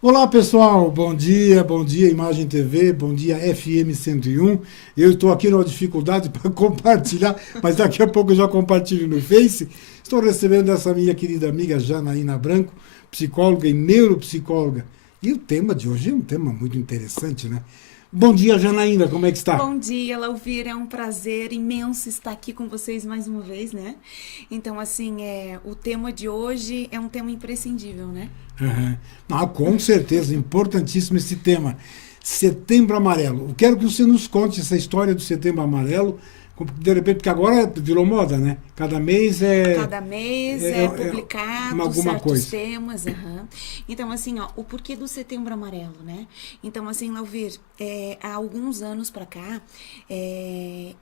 Olá pessoal, bom dia Imagem TV, bom dia FM 101. Eu estou aqui numa dificuldade para compartilhar, mas daqui a pouco eu já compartilho no Face. Estou recebendo essa minha querida amiga Janaína Branco, psicóloga e neuropsicóloga. E o tema de hoje é um tema muito interessante, né? Bom dia, Janaína, como é que está? Bom dia, Lauvir. É um prazer imenso estar aqui com vocês mais uma vez, né? Então, assim, o tema de hoje é um tema imprescindível, né? Uhum. Ah, com certeza, importantíssimo esse tema. Setembro Amarelo. Eu quero que você nos conte essa história do Setembro Amarelo, de repente, porque agora virou moda, né? Cada mês Cada mês é publicado alguma certos coisa. temas. Aham. Então, assim, ó, o porquê do Setembro Amarelo, né? Então, assim, Lauvir, há alguns anos para cá,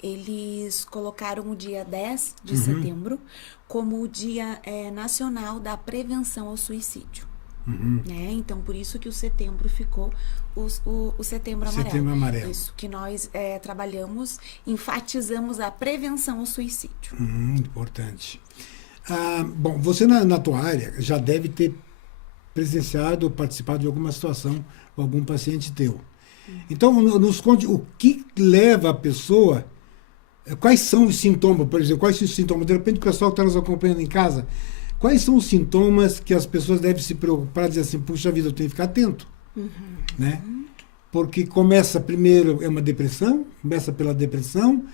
eles colocaram o dia 10 de setembro como o Dia Nacional da Prevenção ao Suicídio. Né? Então, por isso que o setembro ficou o Setembro Amarelo. Setembro Amarelo. Isso, que nós trabalhamos, enfatizamos a prevenção ao suicídio. Importante. Ah, bom, você na tua área já deve ter presenciado ou participado de alguma situação com algum paciente teu. Então, nos conte o que leva a pessoa, quais são os sintomas, por exemplo, quais são os sintomas? De repente, o pessoal que está nos acompanhando em casa, quais são os sintomas que as pessoas devem se preocupar, dizer assim, puxa vida, eu tenho que ficar atento, né? Porque começa primeiro, é uma depressão, começa pela depressão,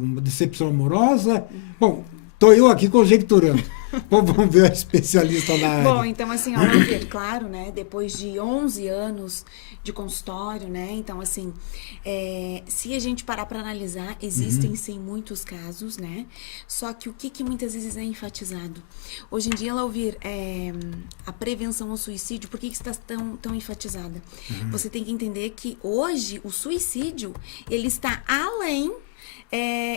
uma decepção amorosa. Bom, estou eu aqui conjecturando. Bom, vamos ver a especialista na área. Bom, então assim, ao meu ver, claro, né, depois de 11 anos de consultório, né, então assim, se a gente parar para analisar, existem sim muitos casos, né, só que o que muitas vezes é enfatizado? Hoje em dia, Lauvir, a prevenção ao suicídio, por que está tão enfatizada? Você tem que entender que hoje o suicídio, ele está além,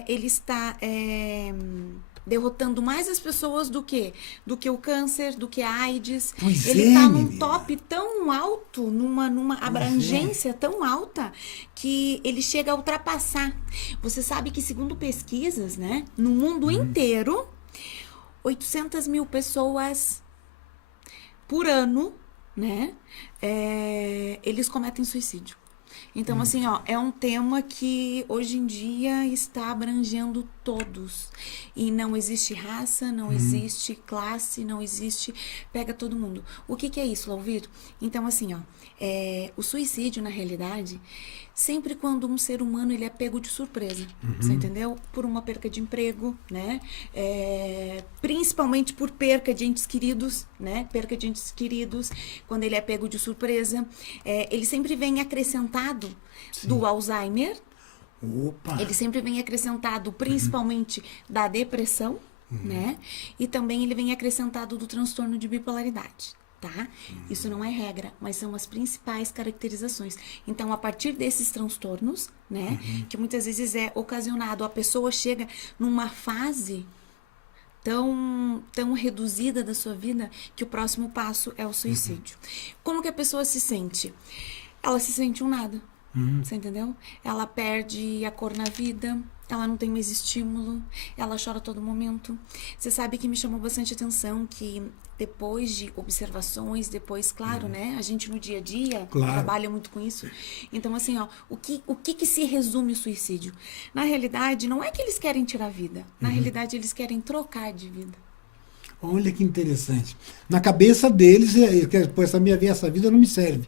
ele está derrotando mais as pessoas do que o câncer, do que a AIDS. Pois Ele está num menina. top tão alto, numa abrangência tão alta, que ele chega a ultrapassar. Você sabe que, segundo pesquisas, né, no mundo inteiro, 800 mil pessoas por ano, né, eles cometem suicídio. Então, assim, ó, é um tema que hoje em dia está abrangendo todos. E não existe raça, não existe classe, não existe... Pega todo mundo. O que é isso, Lauvir? Então, assim, ó, o suicídio, na realidade, sempre quando um ser humano ele é pego de surpresa, você entendeu? Por uma perca de emprego, né? Principalmente por perca de entes queridos, né? Perca de entes queridos, quando ele é pego de surpresa. Ele sempre vem acrescentado do Alzheimer. Opa! Ele sempre vem acrescentado principalmente da depressão, né? E também ele vem acrescentado do transtorno de bipolaridade. Tá? Isso não é regra, mas são as principais caracterizações. Então, a partir desses transtornos, né, que muitas vezes é ocasionado, a pessoa chega numa fase tão reduzida da sua vida que o próximo passo é o suicídio. Como que a pessoa se sente? Ela se sente um nada. Você entendeu? Ela perde a cor na vida, ela não tem mais estímulo, ela chora a todo momento. Você sabe que me chamou bastante atenção que depois de observações, depois, claro, né? A gente no dia a dia trabalha muito com isso. Então, assim, ó, o que se resume o suicídio? Na realidade, não é que eles querem tirar a vida. Na realidade, eles querem trocar de vida. Olha que interessante. Na cabeça deles, essa vida não me serve.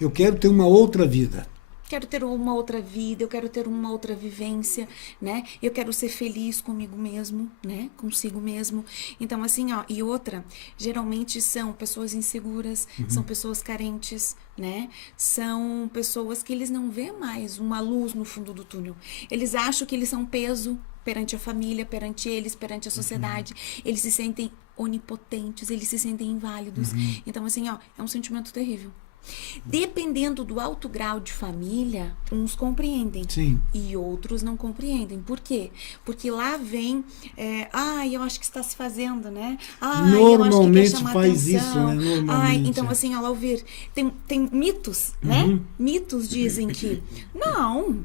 Eu quero ter uma outra vida. Quero ter uma outra vida, eu quero ter uma outra vivência, né? Eu quero ser feliz comigo mesmo, né? Consigo mesmo. Então, assim, ó, e outra, geralmente são pessoas inseguras, são pessoas carentes, né? São pessoas que eles não vê mais uma luz no fundo do túnel. Eles acham que eles são peso perante a família, perante eles, perante a sociedade. Eles se sentem onipotentes, eles se sentem inválidos. Então, assim, ó, é um sentimento terrível. Dependendo do alto grau de família, uns compreendem. Sim. E outros não compreendem. Por quê? Porque lá vem, eu acho que está se fazendo, né? Normalmente eu acho que quer chamar faz atenção. isso, né? Normalmente. Então assim, ao ouvir, tem mitos, né? Mitos dizem que, não,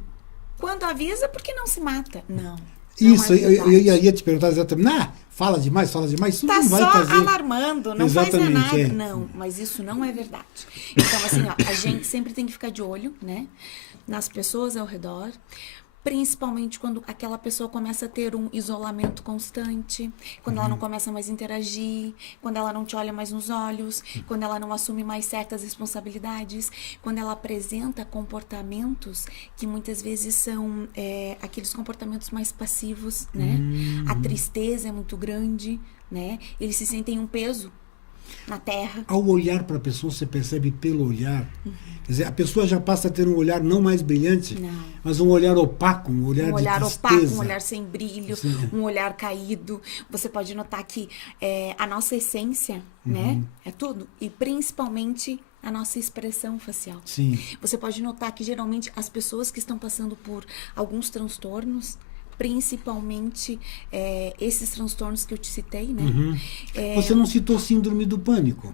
quando avisa, porque não se mata. Não. Isso, Não é eu verdade. ia te perguntar exatamente. Fala demais, isso Tá não vai só fazer. alarmando, não faz Exatamente, nada. é. Não, mas isso não é verdade. Então, assim, ó, a gente sempre tem que ficar de olho, né? Nas pessoas ao redor. Principalmente quando aquela pessoa começa a ter um isolamento constante, quando ela não começa mais a interagir, quando ela não te olha mais nos olhos, quando ela não assume mais certas responsabilidades, quando ela apresenta comportamentos que muitas vezes são aqueles comportamentos mais passivos, né? A tristeza é muito grande, né? Eles se sentem um peso na terra. Ao olhar para a pessoa, você percebe pelo olhar. Quer dizer, a pessoa já passa a ter um olhar não mais brilhante, Não. mas um olhar opaco, um olhar Um olhar de opaco, tristeza. um olhar sem brilho, um olhar caído. Você pode notar que a nossa essência, né, é tudo. E principalmente a nossa expressão facial. Sim. Você pode notar que geralmente as pessoas que estão passando por alguns transtornos, principalmente esses transtornos que eu te citei, né? Você não citou síndrome do pânico?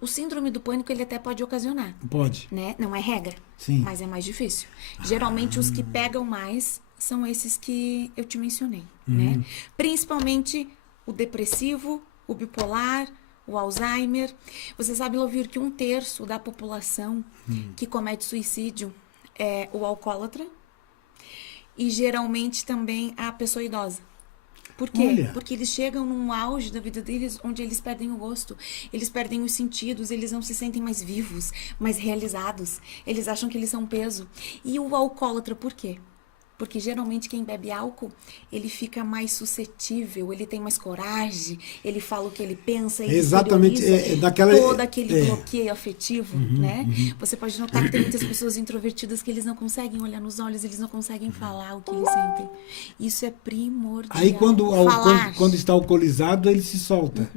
O síndrome do pânico ele até pode ocasionar. Pode. Né? Não é regra, Sim. mas é mais difícil. Geralmente os que pegam mais são esses que eu te mencionei, né? Principalmente o depressivo, o bipolar, o Alzheimer. Você sabe, Lauvir, que 1/3 da população que comete suicídio é o alcoólatra e geralmente também a pessoa idosa. Por quê? Olha. Porque eles chegam num auge da vida deles onde eles perdem o gosto, eles perdem os sentidos, eles não se sentem mais vivos, mais realizados. Eles acham que eles são um peso. E o alcoólatra, por quê? Porque geralmente quem bebe álcool, ele fica mais suscetível, ele tem mais coragem, ele fala o que ele pensa, ele Exatamente, exterioriza daquela- todo aquele bloqueio afetivo, né? Você pode notar que tem muitas pessoas introvertidas que eles não conseguem olhar nos olhos, eles não conseguem falar o que eles sentem. Isso é primordial. Aí Falar. quando está alcoolizado, ele se solta.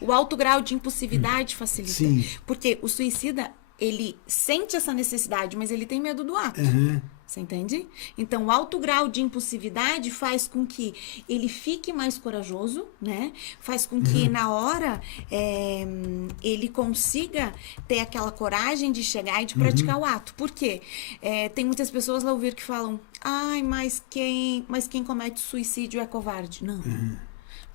O alto grau de impulsividade facilita. Sim. Porque o suicida, ele sente essa necessidade, mas ele tem medo do ato. Você entende? Então, o alto grau de impulsividade faz com que ele fique mais corajoso, né? Faz com que na hora ele consiga ter aquela coragem de chegar e de praticar o ato. Por quê? Tem muitas pessoas lá ouvir que falam, ai, mas quem comete suicídio é covarde. Não.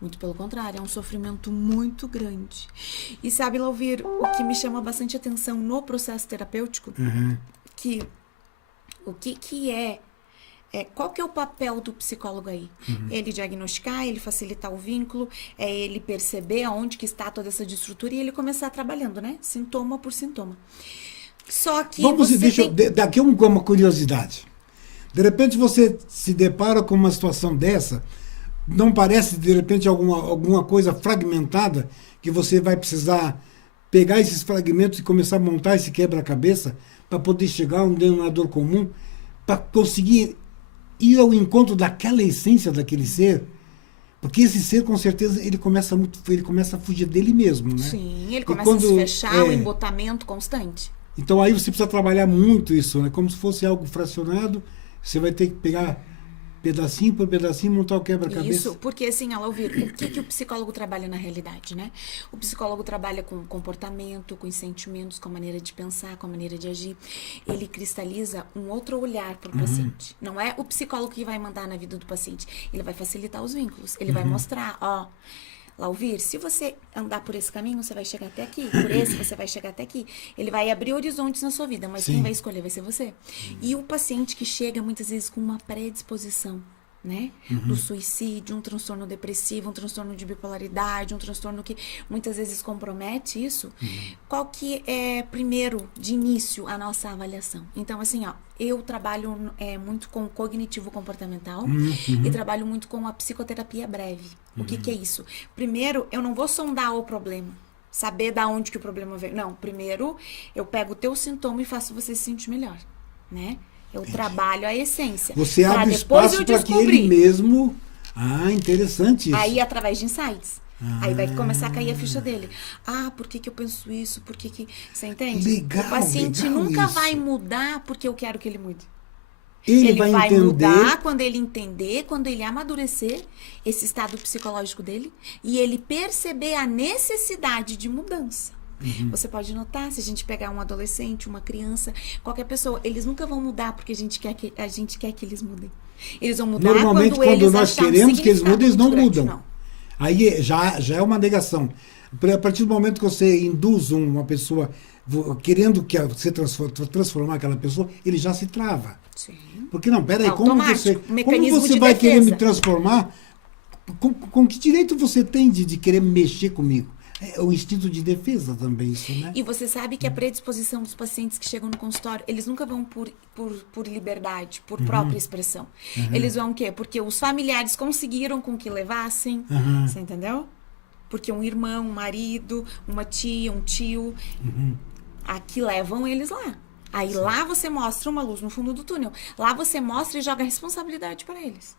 Muito pelo contrário, é um sofrimento muito grande. E sabe, Lauvir, o que me chama bastante atenção no processo terapêutico, que o que é qual que é o papel do psicólogo aí? Ele diagnosticar, ele facilitar o vínculo, ele perceber aonde que está toda essa desestrutura e ele começar trabalhando, né? Sintoma por sintoma. Só que daqui uma curiosidade. De repente você se depara com uma situação dessa, não parece de repente alguma coisa fragmentada que você vai precisar pegar esses fragmentos e começar a montar esse quebra-cabeça para poder chegar a um denominador comum, para conseguir ir ao encontro daquela essência daquele ser, porque esse ser com certeza ele começa a fugir dele mesmo, né? Sim, ele começa a se fechar, o embotamento constante. Então aí você precisa trabalhar muito isso, né? Como se fosse algo fracionado, você vai ter que pegar pedacinho por pedacinho, montar o quebra-cabeça. Isso, porque assim, ao ouvir, o que o psicólogo trabalha na realidade, né? O psicólogo trabalha com comportamento, com os sentimentos, com a maneira de pensar, com a maneira de agir. Ele cristaliza um outro olhar para o paciente. Não é o psicólogo que vai mandar na vida do paciente. Ele vai facilitar os vínculos. Ele vai mostrar, ó, Lauvir, se você andar por esse caminho, você vai chegar até aqui. Por esse, você vai chegar até aqui. Ele vai abrir horizontes na sua vida, mas quem vai escolher vai ser você. E o paciente que chega, muitas vezes, com uma predisposição, né? Do suicídio, um transtorno depressivo, um transtorno de bipolaridade, um transtorno que muitas vezes compromete isso. Qual que é, primeiro, de início, a nossa avaliação? Então, assim, ó, eu trabalho muito com cognitivo comportamental e trabalho muito com a psicoterapia breve. O que é isso? Primeiro, eu não vou sondar o problema, saber da onde que o problema veio. Não, primeiro eu pego o teu sintoma e faço você se sentir melhor, né? Eu trabalho a essência. Você abre espaço para que ele mesmo... Ah, interessante isso. Aí, através de insights. Aí vai começar a cair a ficha dele. Ah, por que eu penso isso? Por que... Você entende? Legal, o paciente legal nunca isso. vai mudar porque eu quero que ele mude. Ele vai entender... mudar quando ele entender, quando ele amadurecer esse estado psicológico dele e ele perceber a necessidade de mudança. Você pode notar, se a gente pegar um adolescente, uma criança, qualquer pessoa, eles nunca vão mudar porque a gente quer que eles mudem. Eles vão mudar Normalmente, quando eles nós acharem queremos que eles significado mudem, eles não muito grande, mudam. Aí já é uma negação. A partir do momento que você induz uma pessoa querendo que você transformar aquela pessoa, ele já se trava. Sim. Porque não, peraí, É automático, um como mecanismo você de vai querer me defesa. transformar? Com que direito você tem de querer mexer comigo? É o instinto de defesa também, isso, né? E você sabe que a predisposição dos pacientes que chegam no consultório, eles nunca vão por liberdade, por própria expressão. Eles vão o quê? Porque os familiares conseguiram com que levassem, você entendeu? Porque um irmão, um marido, uma tia, um tio, aqui levam eles lá. Aí lá você mostra uma luz no fundo do túnel. Lá você mostra e joga a responsabilidade para eles.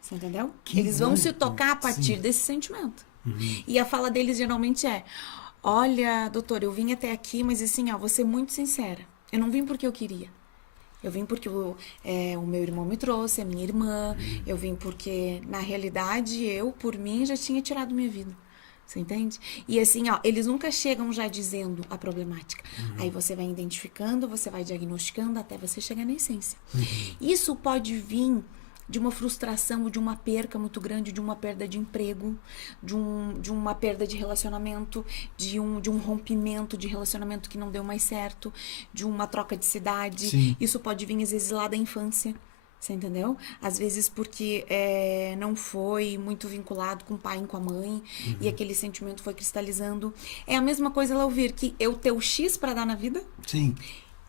Você entendeu? Eles vão se tocar a partir desse sentimento. E a fala deles geralmente é: olha, doutor, eu vim até aqui, mas assim, ó, vou ser muito sincera. Eu não vim porque eu queria. Eu vim porque o meu irmão me trouxe, a minha irmã. Eu vim porque, na realidade, eu, por mim, já tinha tirado minha vida. Você entende? E assim, ó, eles nunca chegam já dizendo a problemática. Aí você vai identificando, você vai diagnosticando até você chegar na essência. Isso pode vir de uma frustração, de uma perca muito grande, de uma perda de emprego, de uma perda de relacionamento, de um rompimento de relacionamento que não deu mais certo, de uma troca de cidade. Sim. Isso pode vir, às vezes, lá da infância. Você entendeu? Às vezes porque não foi muito vinculado com o pai e com a mãe, e aquele sentimento foi cristalizando. É a mesma coisa ela ouvir que eu tenho X para dar na vida, Sim.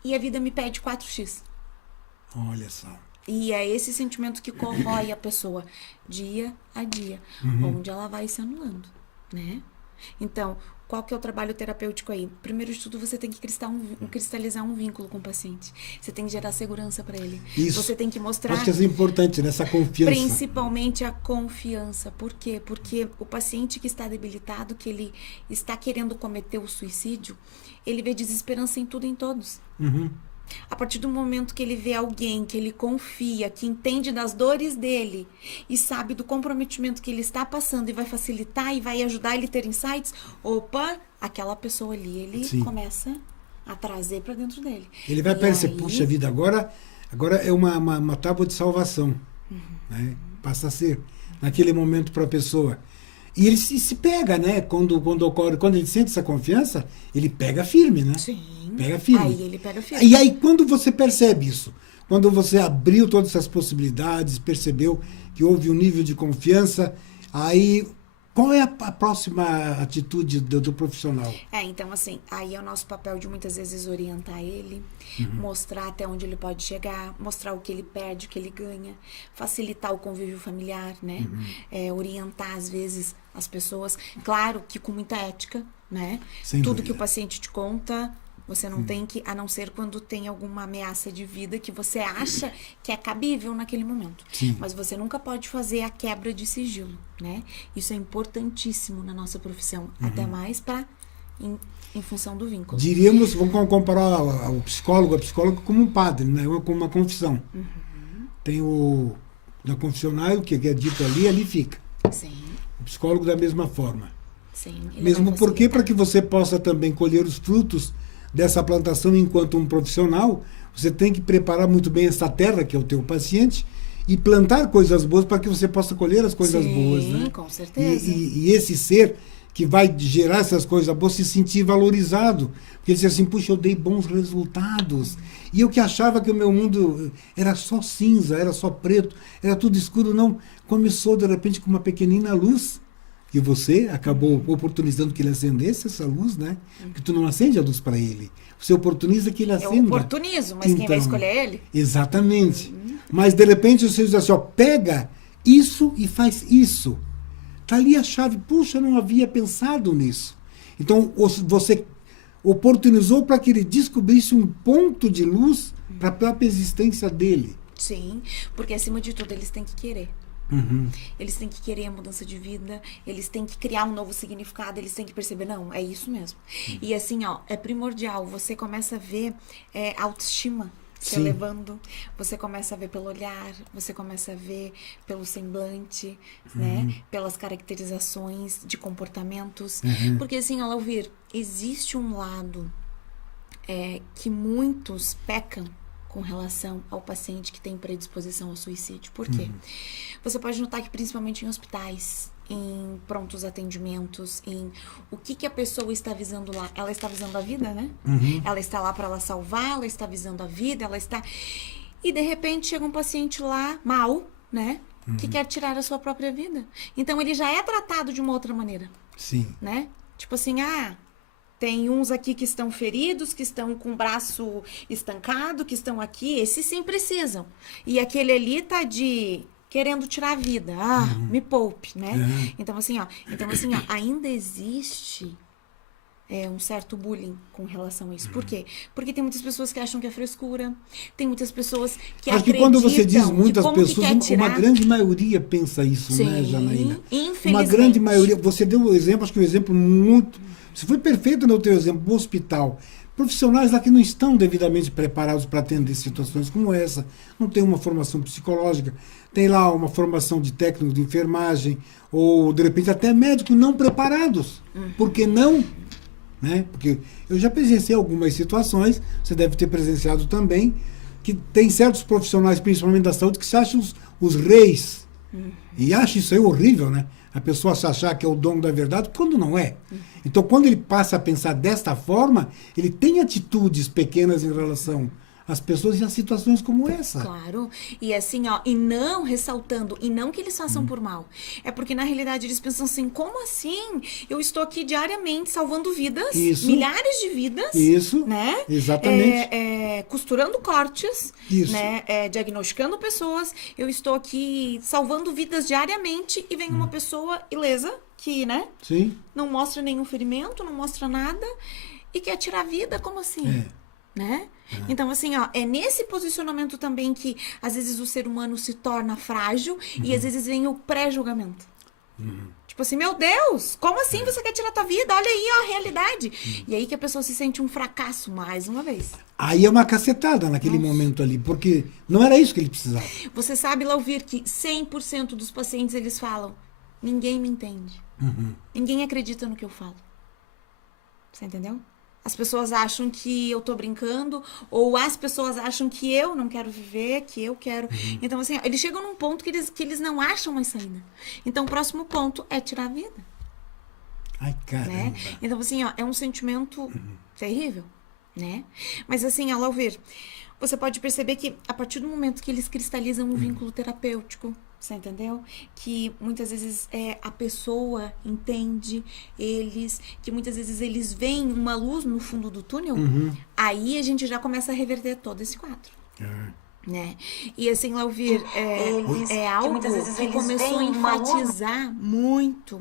e a vida me pede 4X. Olha só. E é esse sentimento que corrói a pessoa dia a dia, onde ela vai se anulando, né? Então, qual que é o trabalho terapêutico aí? Primeiro de tudo, você tem que cristalizar um vínculo com o paciente. Você tem que gerar segurança para ele. Isso. Você tem que mostrar... Acho que isso é importante, nessa confiança. Principalmente a confiança. Por quê? Porque o paciente que está debilitado, que ele está querendo cometer o suicídio, ele vê desesperança em tudo e em todos. A partir do momento que ele vê alguém que ele confia, que entende das dores dele e sabe do comprometimento que ele está passando e vai facilitar e vai ajudar ele a ter insights, opa, aquela pessoa ali, ele começa a trazer para dentro dele. Ele vai perceber, puxa vida, agora é uma tábua de salvação. Né? Passa a ser, naquele momento, para a pessoa. E ele se pega, né? Quando ele sente essa confiança, ele pega firme, né? Sim. Pega firme. Aí ele pega firme. E aí, quando você percebe isso, quando você abriu todas essas possibilidades, percebeu que houve um nível de confiança, aí qual é a próxima atitude do profissional? Então assim, aí é o nosso papel de muitas vezes orientar ele, mostrar até onde ele pode chegar, mostrar o que ele perde, o que ele ganha, facilitar o convívio familiar, né? Orientar às vezes as pessoas, claro que com muita ética, né? Sem Tudo dúvida. que o paciente te conta, você não tem que, a não ser quando tem alguma ameaça de vida que você acha que é cabível naquele momento. Sim. Mas você nunca pode fazer a quebra de sigilo, né? Isso é importantíssimo na nossa profissão, até mais em função do vínculo. Diríamos, vamos comparar o psicólogo, a psicóloga como um padre, né? Como uma confissão. Tem o confessionário, que é dito ali fica. Sim, O psicólogo da mesma forma. sim. Ele Mesmo vai porque, facilitar. para que você possa também colher os frutos dessa plantação enquanto um profissional, você tem que preparar muito bem essa terra, que é o teu paciente, e plantar coisas boas para que você possa colher as coisas boas, né? Sim, com certeza. E esse ser que vai gerar essas coisas boas se sentir valorizado. Porque ele diz assim, puxa, eu dei bons resultados. E eu que achava que o meu mundo era só cinza, era só preto, era tudo escuro. Não, começou de repente com uma pequenina luz, que você acabou oportunizando que ele acendesse essa luz, né? Porque tu não acende a luz para ele. Você oportuniza que ele Eu acenda. oportunizo, mas quem vai escolher é ele? Exatamente. Mas, de repente, você diz assim, ó, pega isso e faz isso. Está ali a chave. Puxa, eu não havia pensado nisso. Então, você oportunizou para que ele descobrisse um ponto de luz para a própria existência dele. Sim, porque acima de tudo eles têm que querer. Eles têm que querer a mudança de vida, eles têm que criar um novo significado, eles têm que perceber, não, é isso mesmo. E assim, ó, é primordial, você começa a ver autoestima se elevando, você começa a ver pelo olhar, você começa a ver pelo semblante, né, pelas caracterizações de comportamentos, porque assim, ao ouvir, existe um lado que muitos pecam com relação ao paciente que tem predisposição ao suicídio. Por quê? Você pode notar que principalmente em hospitais, em prontos atendimentos, em o que a pessoa está visando lá. Ela está visando a vida, né? Ela está lá para ela salvar, ela está visando a vida, ela está... E de repente chega um paciente lá, mal, né? Que quer tirar a sua própria vida. Então ele já é tratado de uma outra maneira. Sim. Né? Tipo assim, tem uns aqui que estão feridos, que estão com o braço estancado, que estão aqui, esses sim precisam. E aquele ali tá querendo tirar a vida. Me poupe, né? Então assim, ó, ainda existe um certo bullying com relação a isso. Por quê? Porque tem muitas pessoas que acham que é frescura, tem muitas pessoas que acho acreditam que quando você diz muitas pessoas, que uma grande maioria pensa isso, sim, né, Janaína? Infelizmente. Uma grande maioria. Você deu um exemplo, acho que um exemplo muito... Você foi perfeito no teu exemplo, o hospital. Profissionais lá que não estão devidamente preparados para atender situações como essa, não tem uma formação psicológica, tem lá uma formação de técnico de enfermagem, ou de repente até médicos não preparados. Por que não? Né? Porque eu já presenciei algumas situações, você deve ter presenciado também, que tem certos profissionais, principalmente da saúde, que se acham os reis. E acha isso aí horrível, né? A pessoa se achar que é o dono da verdade, quando não é. Então, quando ele passa a pensar desta forma, ele tem atitudes pequenas em relação às pessoas e a situações como essa. Claro. E assim, ó, e não ressaltando, e não que eles façam por mal. É porque, na realidade, eles pensam assim, como assim? Eu estou aqui diariamente salvando vidas, isso, milhares de vidas. Isso, né? Exatamente. Costurando cortes, isso, né? Diagnosticando pessoas. Eu estou aqui salvando vidas diariamente e vem uma pessoa ilesa, que, né? Sim. Não mostra nenhum ferimento, não mostra nada e quer tirar a vida, como assim? Né? Então, assim, ó, é nesse posicionamento também que às vezes o ser humano se torna frágil e às vezes vem o pré-julgamento. Tipo assim, meu Deus, como assim você quer tirar tua vida? Olha aí, ó, a realidade. E aí que a pessoa se sente um fracasso mais uma vez. Aí é uma cacetada naquele momento ali, porque não era isso que ele precisava. Você sabe, Lauvir, que 100% dos pacientes eles falam, ninguém me entende. Ninguém acredita no que eu falo. Você entendeu? As pessoas acham que eu tô brincando, ou as pessoas acham que eu não quero viver, que eu quero. Então, assim, eles chegam num ponto que eles não acham mais saída. Então, o próximo ponto é tirar a vida. Ai, caramba. Né? Então, assim, ó, é um sentimento terrível, né? Mas, assim, ao ver, você pode perceber que a partir do momento que eles cristalizam um vínculo terapêutico, você entendeu? Que muitas vezes a pessoa entende eles, que muitas vezes eles veem uma luz no fundo do túnel, aí a gente já começa a reverter todo esse quadro. Né? E assim, Lauvir, é algo que começou a enfatizar muito,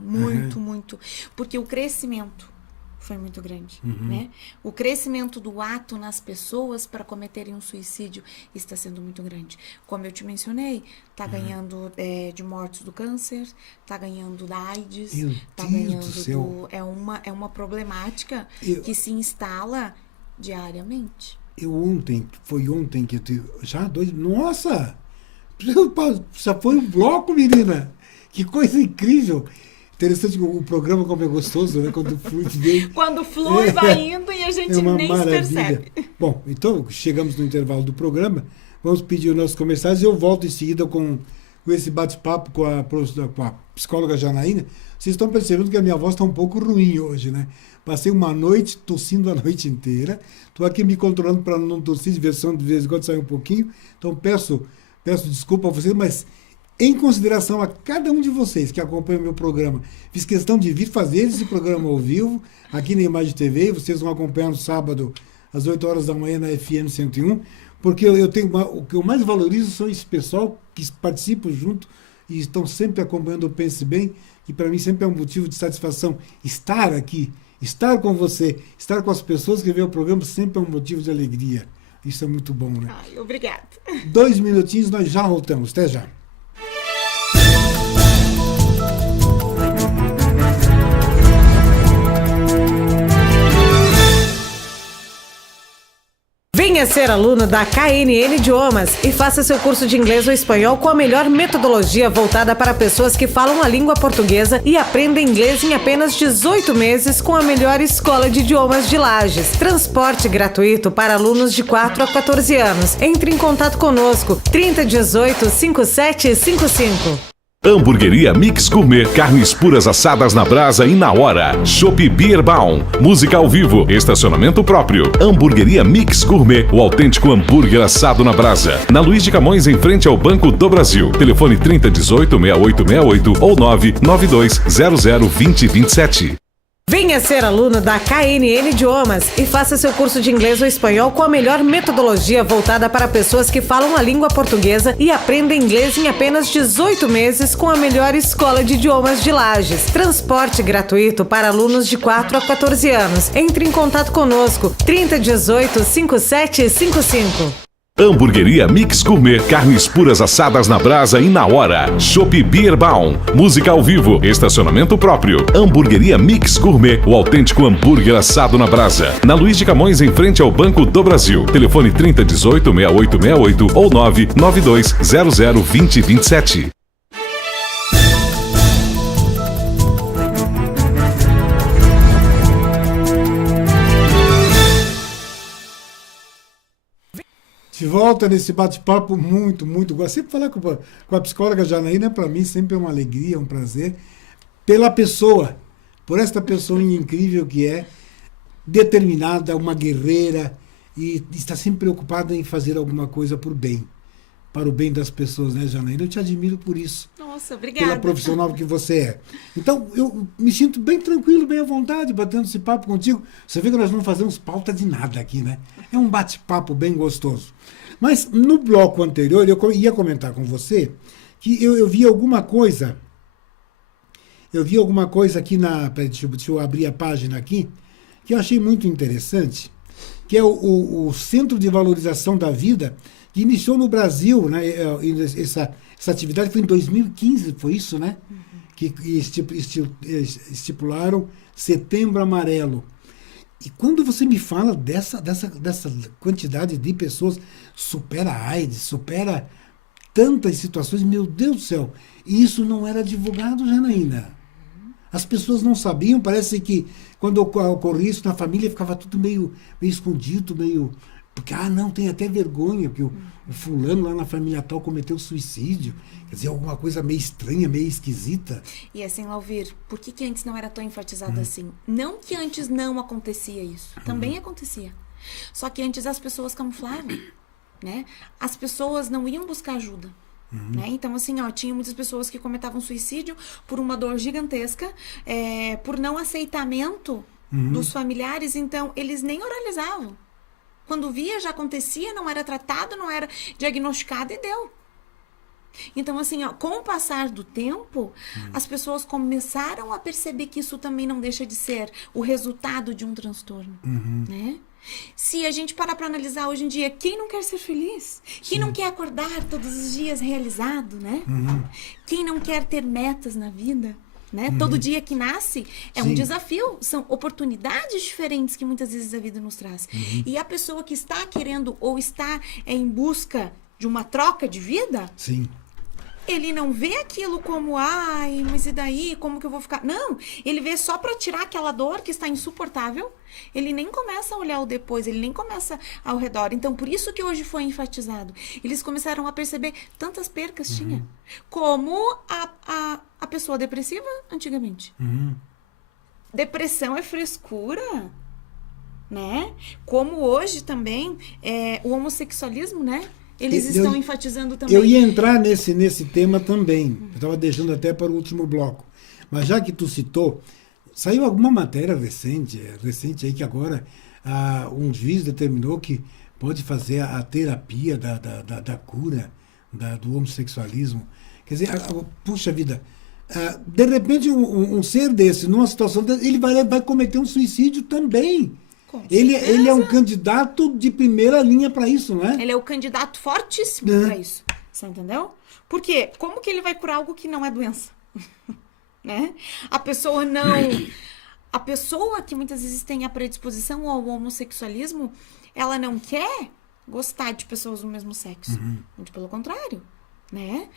porque o crescimento foi muito grande, né? O crescimento do ato nas pessoas para cometerem um suicídio está sendo muito grande. Como eu te mencionei, tá ganhando de mortes do câncer, tá ganhando da AIDS, tá ganhando é uma problemática que se instala diariamente. Foi ontem que nossa! Já foi um bloco, menina! Que coisa incrível! Interessante o programa como é gostoso, né? Quando flui bem. Quando flui, vai indo e a gente nem maravilha. se percebe. Bom, então, chegamos no intervalo do programa. Vamos pedir os nossos comerciais e eu volto em seguida com esse bate-papo com a psicóloga Janaína. Vocês estão percebendo que a minha voz está um pouco ruim hoje, né? Passei uma noite tossindo a noite inteira. Estou aqui me controlando para não tossir, de vez em quando sair um pouquinho. Então, peço desculpa a vocês, mas... Em consideração a cada um de vocês que acompanha o meu programa, fiz questão de vir fazer esse programa ao vivo, aqui na Imagem TV, vocês vão acompanhar no sábado, às 8 horas da manhã, na FM 101, porque eu tenho o que eu mais valorizo são esse pessoal que participam junto e estão sempre acompanhando o Pense Bem, que para mim sempre é um motivo de satisfação estar aqui, estar com você, estar com as pessoas que veem o programa, sempre é um motivo de alegria. Isso é muito bom, né? Ai, obrigada. 2 minutinhos, nós já voltamos. Até já. Venha Venha ser aluno da KNN Idiomas e faça seu curso de inglês ou espanhol com a melhor metodologia voltada para pessoas que falam a língua portuguesa e aprendem inglês em apenas 18 meses com a melhor escola de idiomas de Lages. Transporte gratuito para alunos de 4 a 14 anos. Entre em contato conosco, 3018 5755. Hamburgueria Mix Gourmet, carnes puras assadas na brasa e na hora. Chopp Bierbaum, música ao vivo, estacionamento próprio. Hamburgueria Mix Gourmet, o autêntico hambúrguer assado na brasa. Na Luiz de Camões, em frente ao Banco do Brasil. Telefone 3018-6868 ou 992002027. Venha ser aluno da KNN Idiomas e faça seu curso de inglês ou espanhol com a melhor metodologia voltada para pessoas que falam a língua portuguesa e aprendem inglês em apenas 18 meses com a melhor escola de idiomas de Lages. Transporte gratuito para alunos de 4 a 14 anos. Entre em contato conosco, 3018 5755. Hamburgueria Mix Gourmet, carnes puras assadas na brasa e na hora. Chopp Bierbaum, música ao vivo, estacionamento próprio. Hamburgueria Mix Gourmet, o autêntico hambúrguer assado na brasa. Na Luiz de Camões, em frente ao Banco do Brasil. Telefone 3018-6868 ou 992002027. De volta nesse bate-papo muito. Gosto sempre de falar com a psicóloga Janaína, para mim sempre é uma alegria, um prazer. Pela pessoa, por esta pessoa incrível que é, determinada, uma guerreira, e está sempre preocupada em fazer alguma coisa para o bem das pessoas, né, Janaína? Eu te admiro por isso. Nossa, obrigada. Pela profissional que você é. Então, eu me sinto bem tranquilo, bem à vontade, batendo esse papo contigo. Você vê que nós não fazemos pauta de nada aqui, né? É um bate-papo bem gostoso. Mas no bloco anterior, eu ia comentar com você que eu vi alguma coisa. Eu vi alguma coisa aqui na... Deixa eu abrir a página aqui, que eu achei muito interessante, que é o Centro de Valorização da Vida, que iniciou no Brasil, né? Essa atividade foi em 2015, foi isso, né? Que estipularam Setembro Amarelo. E quando você me fala dessa quantidade de pessoas, supera a AIDS, supera tantas situações, meu Deus do céu, e isso não era divulgado, Janaína. As pessoas não sabiam, parece que quando ocorria isso na família, ficava tudo meio escondido, porque, não, tem até vergonha, que o fulano lá na família tal cometeu suicídio. Quer dizer, alguma coisa meio estranha, meio esquisita. E assim, Lauvir, por que antes não era tão enfatizado assim? Não que antes não acontecia isso. Também acontecia. Só que antes as pessoas camuflavam, né? As pessoas não iam buscar ajuda. Né? Então, assim, tinha muitas pessoas que cometavam suicídio por uma dor gigantesca, por não aceitamento dos familiares, então eles nem oralizavam. Quando via, já acontecia, não era tratado, não era diagnosticado e deu. Então, assim, com o passar do tempo, as pessoas começaram a perceber que isso também não deixa de ser o resultado de um transtorno, né? Se a gente parar para analisar hoje em dia, quem não quer ser feliz? Quem não quer acordar todos os dias realizado, né? Quem não quer ter metas na vida? Né? Todo dia que nasce é um desafio, são oportunidades diferentes que muitas vezes a vida nos traz. E a pessoa que está querendo ou está em busca de uma troca de vida, ele não vê aquilo como, mas e daí? Como que eu vou ficar? Não, ele vê só para tirar aquela dor que está insuportável, ele nem começa a olhar o depois, ele nem começa ao redor. Então, por isso que hoje foi enfatizado. Eles começaram a perceber tantas percas tinha. Como a pessoa depressiva antigamente. Depressão é frescura, né? Como hoje também o homossexualismo, né? Eles estão enfatizando também. Eu ia entrar nesse tema também. Eu estava deixando até para o último bloco. Mas já que tu citou, saiu alguma matéria recente aí que agora um juiz determinou que pode fazer a terapia da cura do homossexualismo. Quer dizer, puxa vida, de repente um ser desse, numa situação dessa, ele vai cometer um suicídio também. Ele é um candidato de primeira linha para isso, não é? Ele é o candidato fortíssimo para isso. Você entendeu? Por quê? Como que ele vai curar algo que não é doença? Né? A pessoa que muitas vezes tem a predisposição ao homossexualismo, ela não quer gostar de pessoas do mesmo sexo. Muito pelo contrário, né?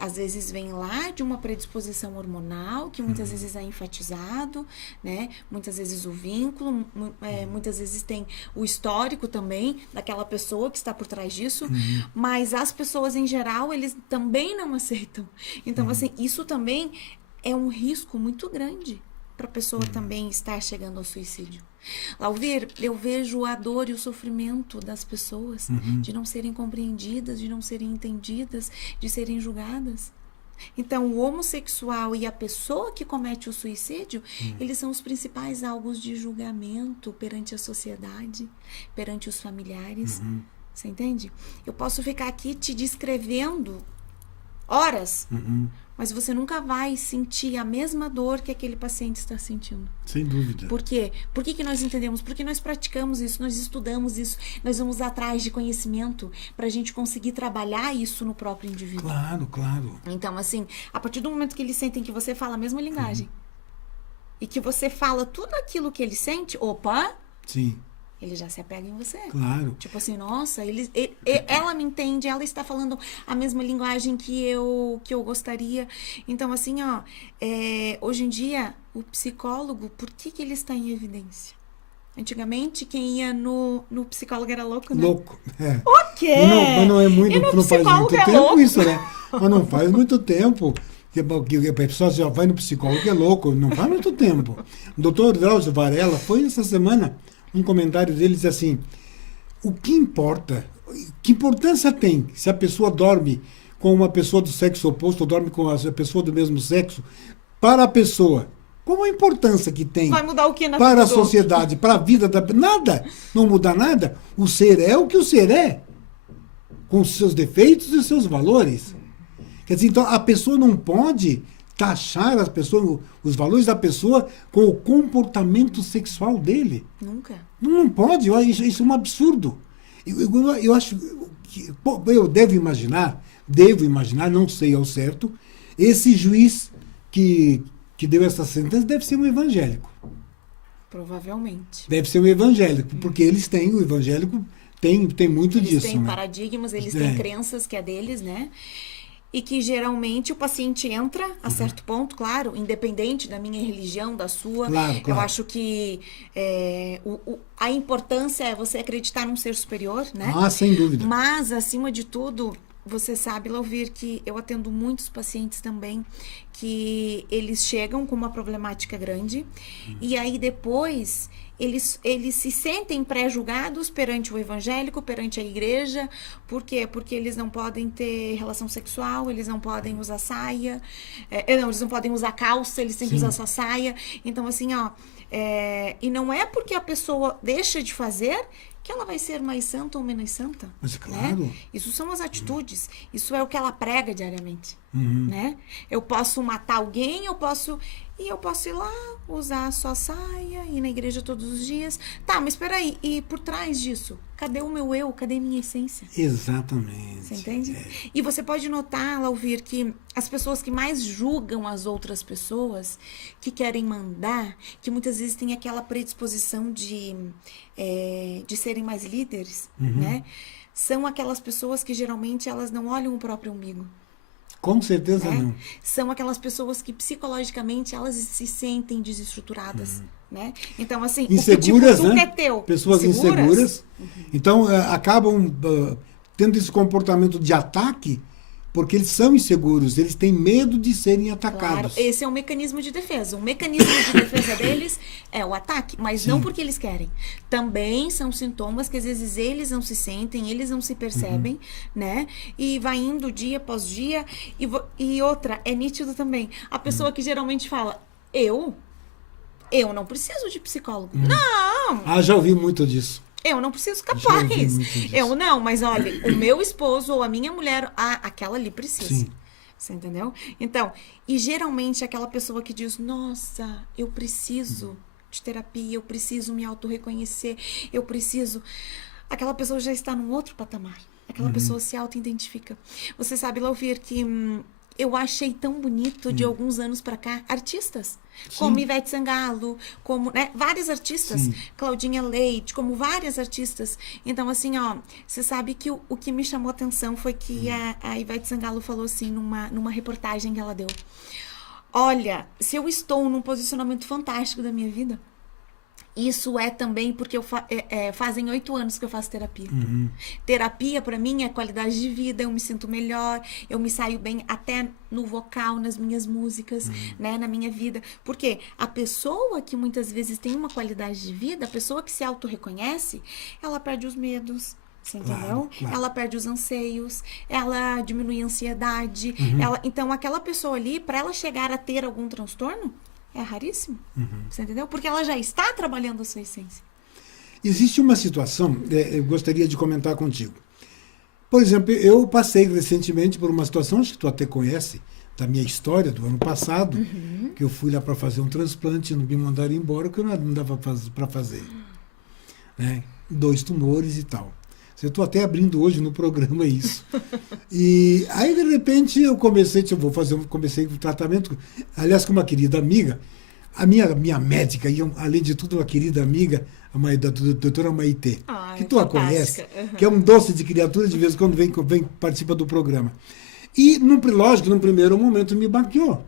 Às vezes vem lá de uma predisposição hormonal, que muitas vezes é enfatizado, né? Muitas vezes o vínculo, muitas vezes tem o histórico também daquela pessoa que está por trás disso, mas as pessoas em geral, eles também não aceitam. Então, assim, isso também é um risco muito grande para a pessoa também estar chegando ao suicídio. Lauvir, eu vejo a dor e o sofrimento das pessoas de não serem compreendidas, de não serem entendidas, de serem julgadas. Então, o homossexual e a pessoa que comete o suicídio, eles são os principais alvos de julgamento perante a sociedade, perante os familiares. Você entende? Eu posso ficar aqui te descrevendo horas, mas você nunca vai sentir a mesma dor que aquele paciente está sentindo. Sem dúvida. Por quê? Por que nós entendemos? Porque nós praticamos isso, nós estudamos isso, nós vamos atrás de conhecimento para a gente conseguir trabalhar isso no próprio indivíduo. Claro, claro. Então, assim, a partir do momento que eles sentem que você fala a mesma linguagem e que você fala tudo aquilo que ele sente, opa, Sim, ele já se apega em você. claro. Tipo assim, nossa, ela me entende, ela está falando a mesma linguagem que eu gostaria. Então, assim, ó, hoje em dia, o psicólogo, por que ele está em evidência? Antigamente, quem ia no psicólogo era louco, né? Louco. É. O quê? Mas não é muito, E no não faz psicólogo muito é tempo louco? isso, né? Mas não faz muito tempo. Que a pessoa já vai no psicólogo, é louco. Não faz muito tempo. O doutor Drauzio Varela, foi essa semana, um comentário dele diz assim, o que importa, que importância tem se a pessoa dorme com uma pessoa do sexo oposto ou dorme com a pessoa do mesmo sexo, para a pessoa? Qual a importância que tem Vai mudar o que na para vida a do sociedade, para a vida da... Nada, não muda nada. O ser é o que o ser é, com os seus defeitos e os seus valores. Quer dizer, então a pessoa não pode taxar as pessoas, os valores da pessoa com o comportamento sexual dele. Nunca. Não pode, isso é um absurdo. Eu acho que eu devo imaginar, não sei ao certo, esse juiz que deu essa sentença deve ser um evangélico. Provavelmente. Deve ser um evangélico, porque eles têm, o evangélico tem muito Eles disso. têm Né? paradigmas, eles têm crenças que é deles, né? E que geralmente o paciente entra a certo ponto, claro, independente da minha religião, da sua. Claro, Eu claro. acho que a importância é você acreditar num ser superior, né? Ah, sem dúvida. Mas, acima de tudo, você sabe, Lauvir, que eu atendo muitos pacientes também que eles chegam com uma problemática grande e aí depois eles se sentem pré-julgados perante o evangélico, perante a igreja. Por quê? Porque eles não podem ter relação sexual, eles não podem usar saia, eles não podem usar calça, eles têm que usar só saia. Então, assim, ó, e não é porque a pessoa deixa de fazer que ela vai ser mais santa ou menos santa. Mas claro. Né? Isso são as atitudes. Isso é o que ela prega diariamente. Né? Eu posso matar alguém, eu posso ir lá, usar só saia, ir na igreja todos os dias. Tá, mas espera aí, e por trás disso, cadê o meu eu? Cadê a minha essência? Exatamente. Você entende? E você pode notar, Lauvir, que as pessoas que mais julgam as outras pessoas, que querem mandar, que muitas vezes têm aquela predisposição de serem mais líderes, né? São aquelas pessoas que geralmente elas não olham o próprio umbigo. Com certeza Né? não. São aquelas pessoas que psicologicamente elas se sentem desestruturadas, né? Então, assim, Inseguras, o que né? é teu. Pessoas inseguras. Então, acabam tendo esse comportamento de ataque porque eles são inseguros, eles têm medo de serem Claro, atacados. esse é um mecanismo de defesa. O mecanismo de defesa deles é o ataque, mas não porque eles querem. Também são sintomas que às vezes eles não se sentem, eles não se percebem, né? E vai indo dia após dia. E outra, é nítido também. A pessoa que geralmente fala, eu não preciso de psicólogo. Não! Ah, já ouvi muito disso. Eu não preciso, Já ouvi capaz. muito disso. Eu não, mas olha, o meu esposo ou a minha mulher, aquela ali precisa. Sim. Você entendeu? Então, e geralmente aquela pessoa que diz, nossa, eu preciso de terapia, eu preciso me autorreconhecer, eu preciso... Aquela pessoa já está num outro patamar. Aquela pessoa se auto-identifica. Você sabe, Lauvir, que eu achei tão bonito de alguns anos pra cá, artistas, como Ivete Sangalo, como, né, várias artistas, Claudinha Leite, como várias artistas. Então, assim, ó, você sabe que o que me chamou a atenção foi que a Ivete Sangalo falou assim, numa reportagem que ela deu: olha, se eu estou num posicionamento fantástico da minha vida, isso é também porque fazem 8 anos que eu faço terapia. Terapia, pra mim, é qualidade de vida, eu me sinto melhor, eu me saio bem até no vocal, nas minhas músicas, né, na minha vida. Porque a pessoa que muitas vezes tem uma qualidade de vida, a pessoa que se auto-reconhece, ela perde os medos. Você entendeu? Claro. Ela perde os anseios, ela diminui a ansiedade. Então, aquela pessoa ali, pra ela chegar a ter algum transtorno, é raríssimo. Você entendeu? Porque ela já está trabalhando a sua essência. Existe uma situação, eu gostaria de comentar contigo. Por exemplo, eu passei recentemente por uma situação, acho que tu até conhece, da minha história do ano passado, que eu fui lá para fazer um transplante, não me mandaram embora, porque não dava para fazer. Né? 2 tumores e tal. Eu estou até abrindo hoje no programa isso. E aí, de repente, eu comecei com o tratamento, aliás, com uma querida amiga, a minha médica, e além de tudo, uma querida amiga, a doutora Maitê, que tu a conhece, que é um doce de criatura, de vez em quando vem participa do programa. E, lógico, num primeiro momento, me baqueou.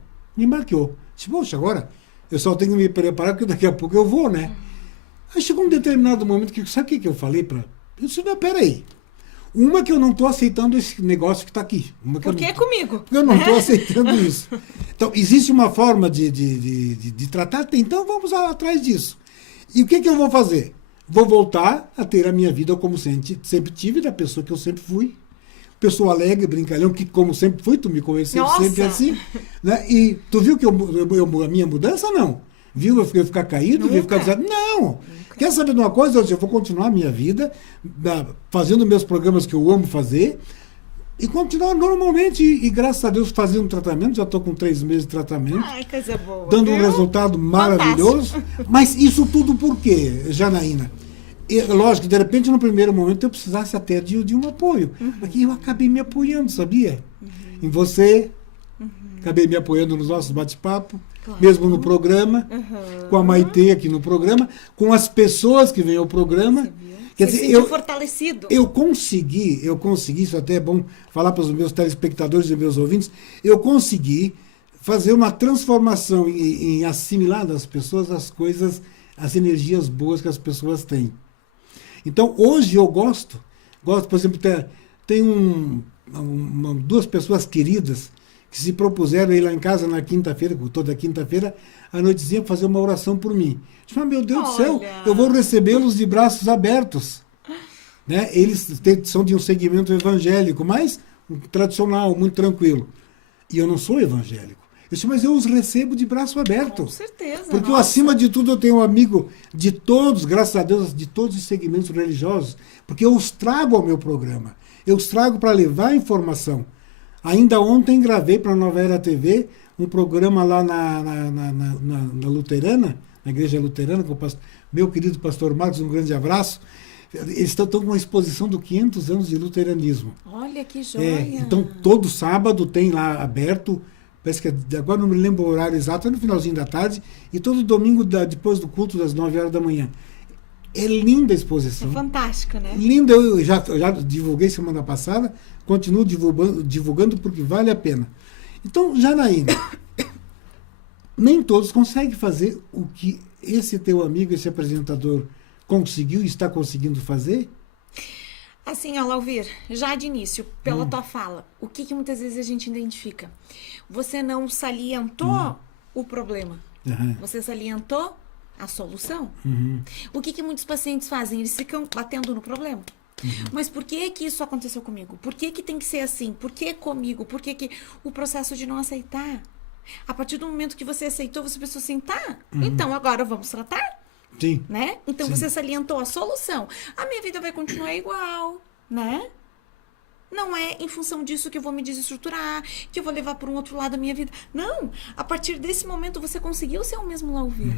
Disse, poxa, agora eu só tenho que me preparar, porque daqui a pouco eu vou, né? Aí chegou um determinado momento que, sabe o que eu falei para... Eu disse, não, peraí. Uma que eu não estou aceitando esse negócio que está aqui. Porque é comigo. Eu não estou aceitando isso. Então, existe uma forma de tratar, então vamos atrás disso. E o que eu vou fazer? Vou voltar a ter a minha vida como sempre tive, da pessoa que eu sempre fui. Pessoa alegre, brincalhão, que como sempre fui, tu me conheceu sempre assim. Né? E tu viu que a minha mudança? Não. Viu eu ficar caído? Viu eu ficar dizendo, não. Quer saber de uma coisa? Eu vou continuar a minha vida, fazendo meus programas que eu amo fazer, e continuar normalmente, e graças a Deus fazendo tratamento, já estou com 3 meses de tratamento. Ai, coisa boa. Dando um resultado maravilhoso. Fantástico. Mas isso tudo por quê, Janaína? Lógico, de repente, no primeiro momento, eu precisasse até de um apoio. Aqui eu acabei me apoiando, sabia? Em você, acabei me apoiando nos nossos bate-papos. Claro. Mesmo no programa, com a Maitê aqui no programa, com as pessoas que vêm ao programa. Quer dizer, eu fortalecido. Eu consegui, isso até é bom falar para os meus telespectadores e meus ouvintes, eu consegui fazer uma transformação em assimilar das pessoas as coisas, as energias boas que as pessoas têm. Então, hoje eu gosto, por exemplo, tem 2 pessoas queridas que se propuseram ir lá em casa na quinta-feira, toda quinta-feira, à noitezinha, fazer uma oração por mim. Eu disse, meu Deus do céu, eu vou recebê-los de braços abertos. Né? Eles são de um segmento evangélico, mas tradicional, muito tranquilo. E eu não sou evangélico. Eu disse, mas eu os recebo de braço aberto. Com certeza. Porque eu, acima de tudo, eu tenho um amigo de todos, graças a Deus, de todos os segmentos religiosos, porque eu os trago ao meu programa. Eu os trago para levar informação. Ainda ontem gravei para a Nova Era TV um programa lá na Luterana, na Igreja Luterana, com o meu querido pastor Marcos, um grande abraço. Eles estão com uma exposição do 500 anos de luteranismo. Olha que joia! Então, todo sábado tem lá aberto, parece que agora não me lembro o horário exato, é no finalzinho da tarde, e todo domingo, depois do culto, das 9 horas da manhã. É linda a exposição. É fantástico, né? Linda, eu já divulguei semana passada, continuo divulgando porque vale a pena. Então, Janaína, nem todos conseguem fazer o que esse teu amigo, esse apresentador, conseguiu e está conseguindo fazer? Assim, Lauvir, já de início, pela tua fala, o que muitas vezes a gente identifica? Você não salientou o problema. Você salientou a solução. O que muitos pacientes fazem? Eles ficam batendo no problema. Mas por que isso aconteceu comigo? Por que tem que ser assim? Por que comigo? Por que o processo de não aceitar? A partir do momento que você aceitou, você pensou assim, tá, então agora vamos tratar? Sim. Né? Então Sim. você salientou a solução. A minha vida vai continuar igual, né? Não é em função disso que eu vou me desestruturar, que eu vou levar para um outro lado da minha vida. Não. A partir desse momento você conseguiu ser o mesmo Lauvir.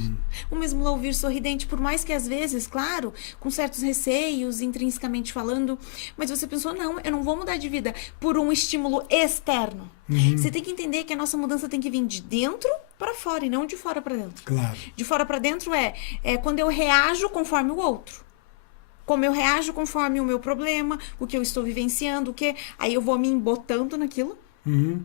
O mesmo Lauvir sorridente, por mais que às vezes, claro, com certos receios, intrinsecamente falando, mas você pensou, não, eu não vou mudar de vida por um estímulo externo. Você tem que entender que a nossa mudança tem que vir de dentro para fora e não de fora para dentro. Claro. De fora para dentro é quando eu reajo conforme o outro. Como eu reajo conforme o meu problema, o que eu estou vivenciando, aí eu vou me embotando naquilo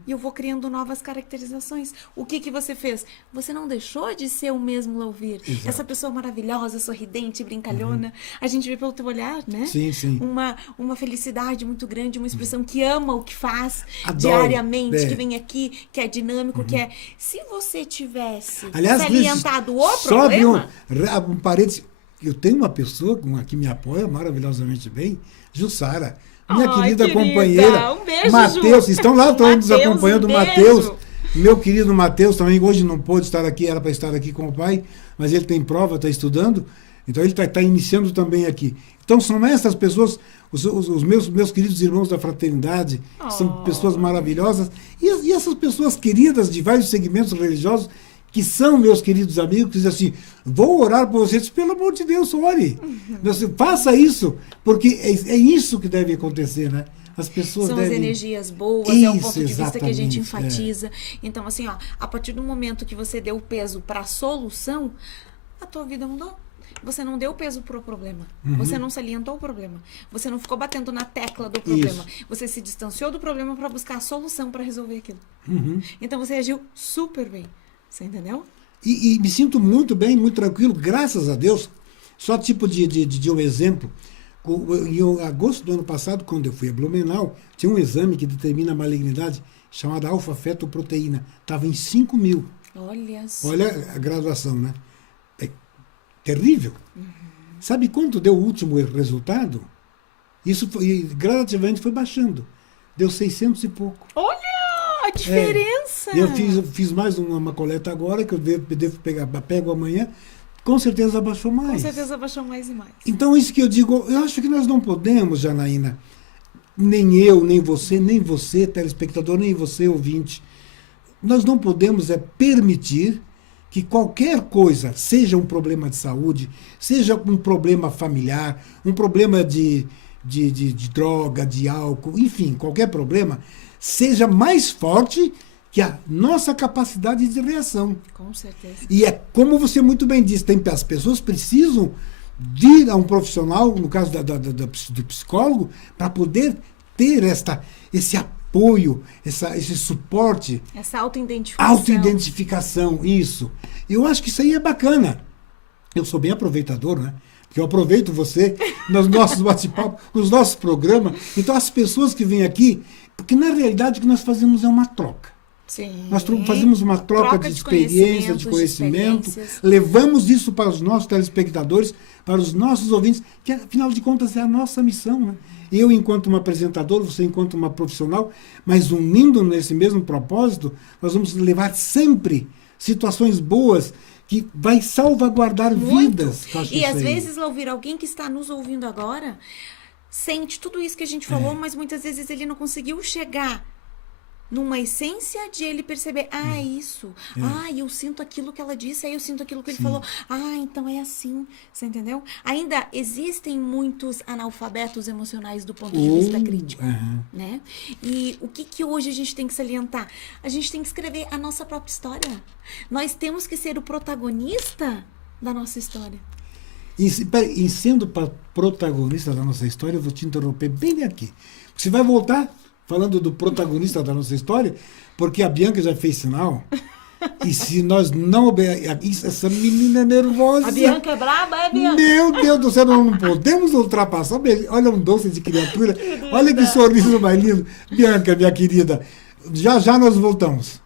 e eu vou criando novas caracterizações. O que você fez? Você não deixou de ser o mesmo Lauvir. Exato. Essa pessoa maravilhosa, sorridente, brincalhona. A gente vê pelo teu olhar, né? Sim, sim. Uma felicidade muito grande, uma expressão que ama o que faz Adoro. diariamente, que vem aqui, que é dinâmico, que é... Se você tivesse Aliás, salientado o só abrir problema... um parênteses. Eu tenho uma pessoa que me apoia maravilhosamente bem, Jussara. Minha querida companheira. Um beijo, Matheus, Ju. estão lá todos nos Matheus, acompanhando. um Matheus, beijo. meu querido Matheus, também hoje não pôde estar aqui, era para estar aqui com o pai, mas ele tem prova, está estudando, então ele está iniciando também aqui. Então são essas pessoas, os meus queridos irmãos da fraternidade, que são pessoas maravilhosas, e essas pessoas queridas de vários segmentos religiosos, que são meus queridos amigos, que dizem assim, vou orar por vocês, pelo amor de Deus, ore. Faça isso, porque é isso que deve acontecer, né? As pessoas São devem... as energias boas, Isso, é o ponto de vista que a gente exatamente, enfatiza. Então, assim, a partir do momento que você deu peso para a solução, a tua vida mudou. Você não deu peso pro problema. Você não salientou o problema. Você não ficou batendo na tecla do problema. Isso. Você se distanciou do problema para buscar a solução para resolver aquilo. Então, você agiu super bem. Você entendeu? E me sinto muito bem, muito tranquilo, graças a Deus. Só tipo de um exemplo. Em agosto do ano passado, quando eu fui a Blumenau, tinha um exame que determina a malignidade, chamada alfa-fetoproteína. Estava em 5.000. Olha só. Olha a graduação, né? É terrível. Sabe quanto deu o último resultado? Isso foi, gradativamente foi baixando. Deu 600 e pouco. Olha a diferença! Eu fiz mais uma coleta agora, que eu devo pegar, pego amanhã, com certeza abaixou mais. Com certeza baixou mais e mais. Então, isso que eu digo, eu acho que nós não podemos, Janaína, nem eu, nem você, telespectador, nem você, ouvinte, nós não podemos permitir que qualquer coisa, seja um problema de saúde, seja um problema familiar, um problema de droga, de álcool, enfim, qualquer problema, seja mais forte que a nossa capacidade de reação. Com certeza. E é como você muito bem disse, as pessoas precisam de ir a um profissional, no caso do psicólogo, para poder ter esse apoio, esse suporte. Essa autoidentificação. Autoidentificação, isso. Eu acho que isso aí é bacana. Eu sou bem aproveitador, né? Porque eu aproveito você nos nossos bate-papos, nos nossos programas. Então, as pessoas que vêm aqui, porque na realidade o que nós fazemos é uma troca. Sim. Nós fazemos uma troca de experiência, de conhecimento, levamos isso para os nossos telespectadores, para os nossos ouvintes, que afinal de contas é a nossa missão, né? Eu enquanto um apresentador, você enquanto uma profissional, mas unindo nesse mesmo propósito, nós vamos levar sempre situações boas que vai salvaguardar vidas. E às vezes, Lauvir, alguém que está nos ouvindo agora sente tudo isso que a gente falou, mas muitas vezes ele não conseguiu chegar numa essência de ele perceber, é isso. Eu sinto aquilo que ela disse, eu sinto aquilo que ele falou. Então é assim. Você entendeu? Ainda existem muitos analfabetos emocionais do ponto de vista crítico. Né? E o que hoje a gente tem que salientar? A gente tem que escrever a nossa própria história. Nós temos que ser o protagonista da nossa história. E sendo protagonista da nossa história, eu vou te interromper bem aqui. Você vai voltar falando do protagonista da nossa história, porque a Bianca já fez sinal. E se nós não... Essa menina é nervosa. A Bianca é braba, Bianca? Meu Deus do céu, nós não podemos ultrapassar. Olha um doce de criatura. Olha que sorriso mais lindo. Bianca, minha querida, já nós voltamos.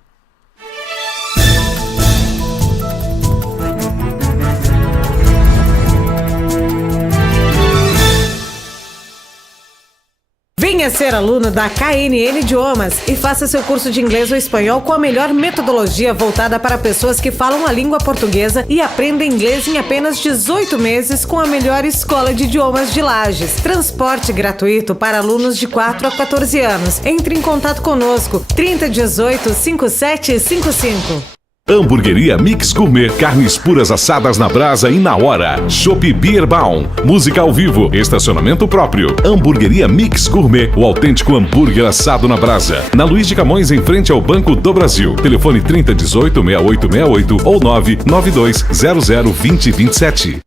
Venha Venha ser aluno da KNN Idiomas e faça seu curso de inglês ou espanhol com a melhor metodologia voltada para pessoas que falam a língua portuguesa e aprendem inglês em apenas 18 meses com a melhor escola de idiomas de Lages. Transporte gratuito para alunos de 4 a 14 anos. Entre em contato conosco, 3018 5755. Hamburgueria Mix Gourmet, carnes puras assadas na brasa e na hora. Chopp Bierbaum, música ao vivo, estacionamento próprio. Hamburgueria Mix Gourmet, o autêntico hambúrguer assado na brasa. Na Luiz de Camões, em frente ao Banco do Brasil. Telefone 3018-6868 ou 992002027.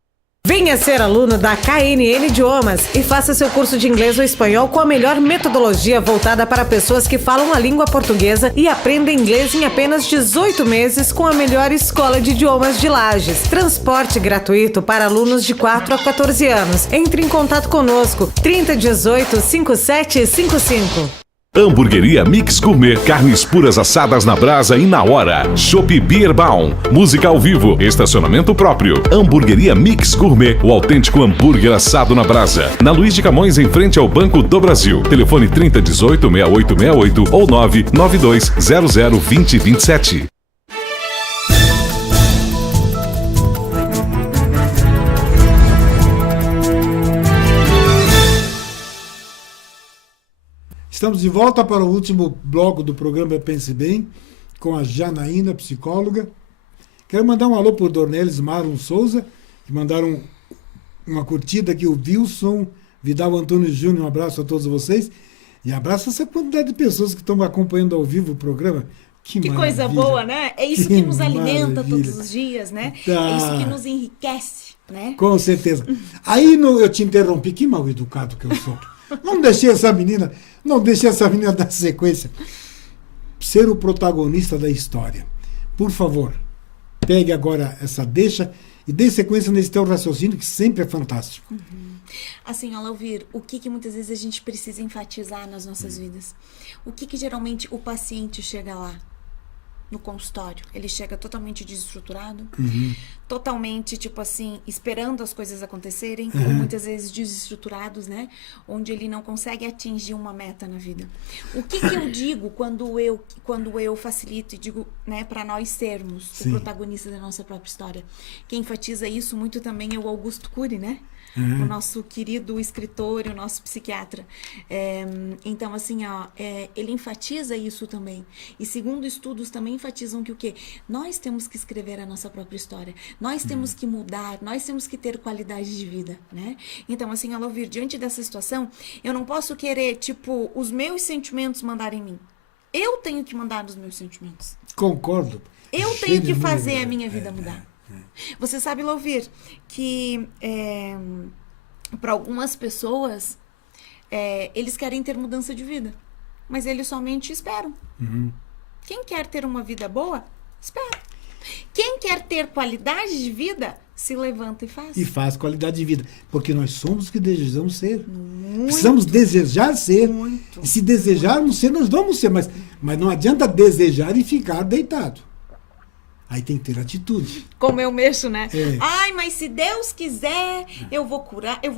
Venha ser aluno da KNN Idiomas e faça seu curso de inglês ou espanhol com a melhor metodologia voltada para pessoas que falam a língua portuguesa e aprendem inglês em apenas 18 meses com a melhor escola de idiomas de Lages. Transporte gratuito para alunos de 4 a 14 anos. Entre em contato conosco, 3018 5755. Hamburgueria Mix Gourmet, carnes puras assadas na brasa e na hora. Chopp Bierbaum, música ao vivo, estacionamento próprio. Hamburgueria Mix Gourmet, o autêntico hambúrguer assado na brasa. Na Luiz de Camões, em frente ao Banco do Brasil. Telefone 3018-6868 ou 992002027. Estamos de volta para o último bloco do programa Pense Bem, com a Janaína, psicóloga. Quero mandar um alô para o Dornelis Marum Souza, que mandaram uma curtida aqui, o Wilson Vidal Antônio Júnior. Um abraço a todos vocês. E abraço a essa quantidade de pessoas que estão acompanhando ao vivo o programa. Que coisa boa, né? É isso que nos alimenta todos os dias, né? É isso que nos enriquece, né? Com certeza. Aí eu te interrompi, que mal educado que eu sou. Não deixei essa menina dar sequência. Ser o protagonista da história. Por favor, pegue agora essa deixa e dê sequência nesse teu raciocínio, que sempre é fantástico. Assim, ao ouvir, o que muitas vezes a gente precisa enfatizar nas nossas vidas? O que geralmente o paciente chega lá? No consultório, ele chega totalmente desestruturado, totalmente, tipo assim, esperando as coisas acontecerem, ou muitas vezes desestruturados, né? Onde ele não consegue atingir uma meta na vida. O que eu digo quando eu facilito e digo, né, para nós sermos o protagonista da nossa própria história? Quem enfatiza isso muito também é o Augusto Cury, né? O nosso querido escritor e o nosso psiquiatra. Então, assim, ele enfatiza isso também. E segundo estudos também enfatizam que o quê? Nós temos que escrever a nossa própria história. Nós temos que mudar, nós temos que ter qualidade de vida, né? Então, assim, ao ouvir, diante dessa situação, eu não posso querer, tipo, os meus sentimentos mandarem em mim. Eu tenho que mandar nos meus sentimentos. Concordo. Eu tenho que fazer a minha vida mudar. Você sabe, Louvir, que para algumas pessoas eles querem ter mudança de vida, mas eles somente esperam. Quem quer ter uma vida boa, espera. Quem quer ter qualidade de vida, se levanta e faz. E faz qualidade de vida, porque nós somos o que desejamos ser. Precisamos desejar ser. E se desejarmos ser, nós vamos ser, mas não adianta desejar e ficar deitado. Aí tem que ter atitude. Como eu mexo, né? Ai, mas se Deus quiser, eu vou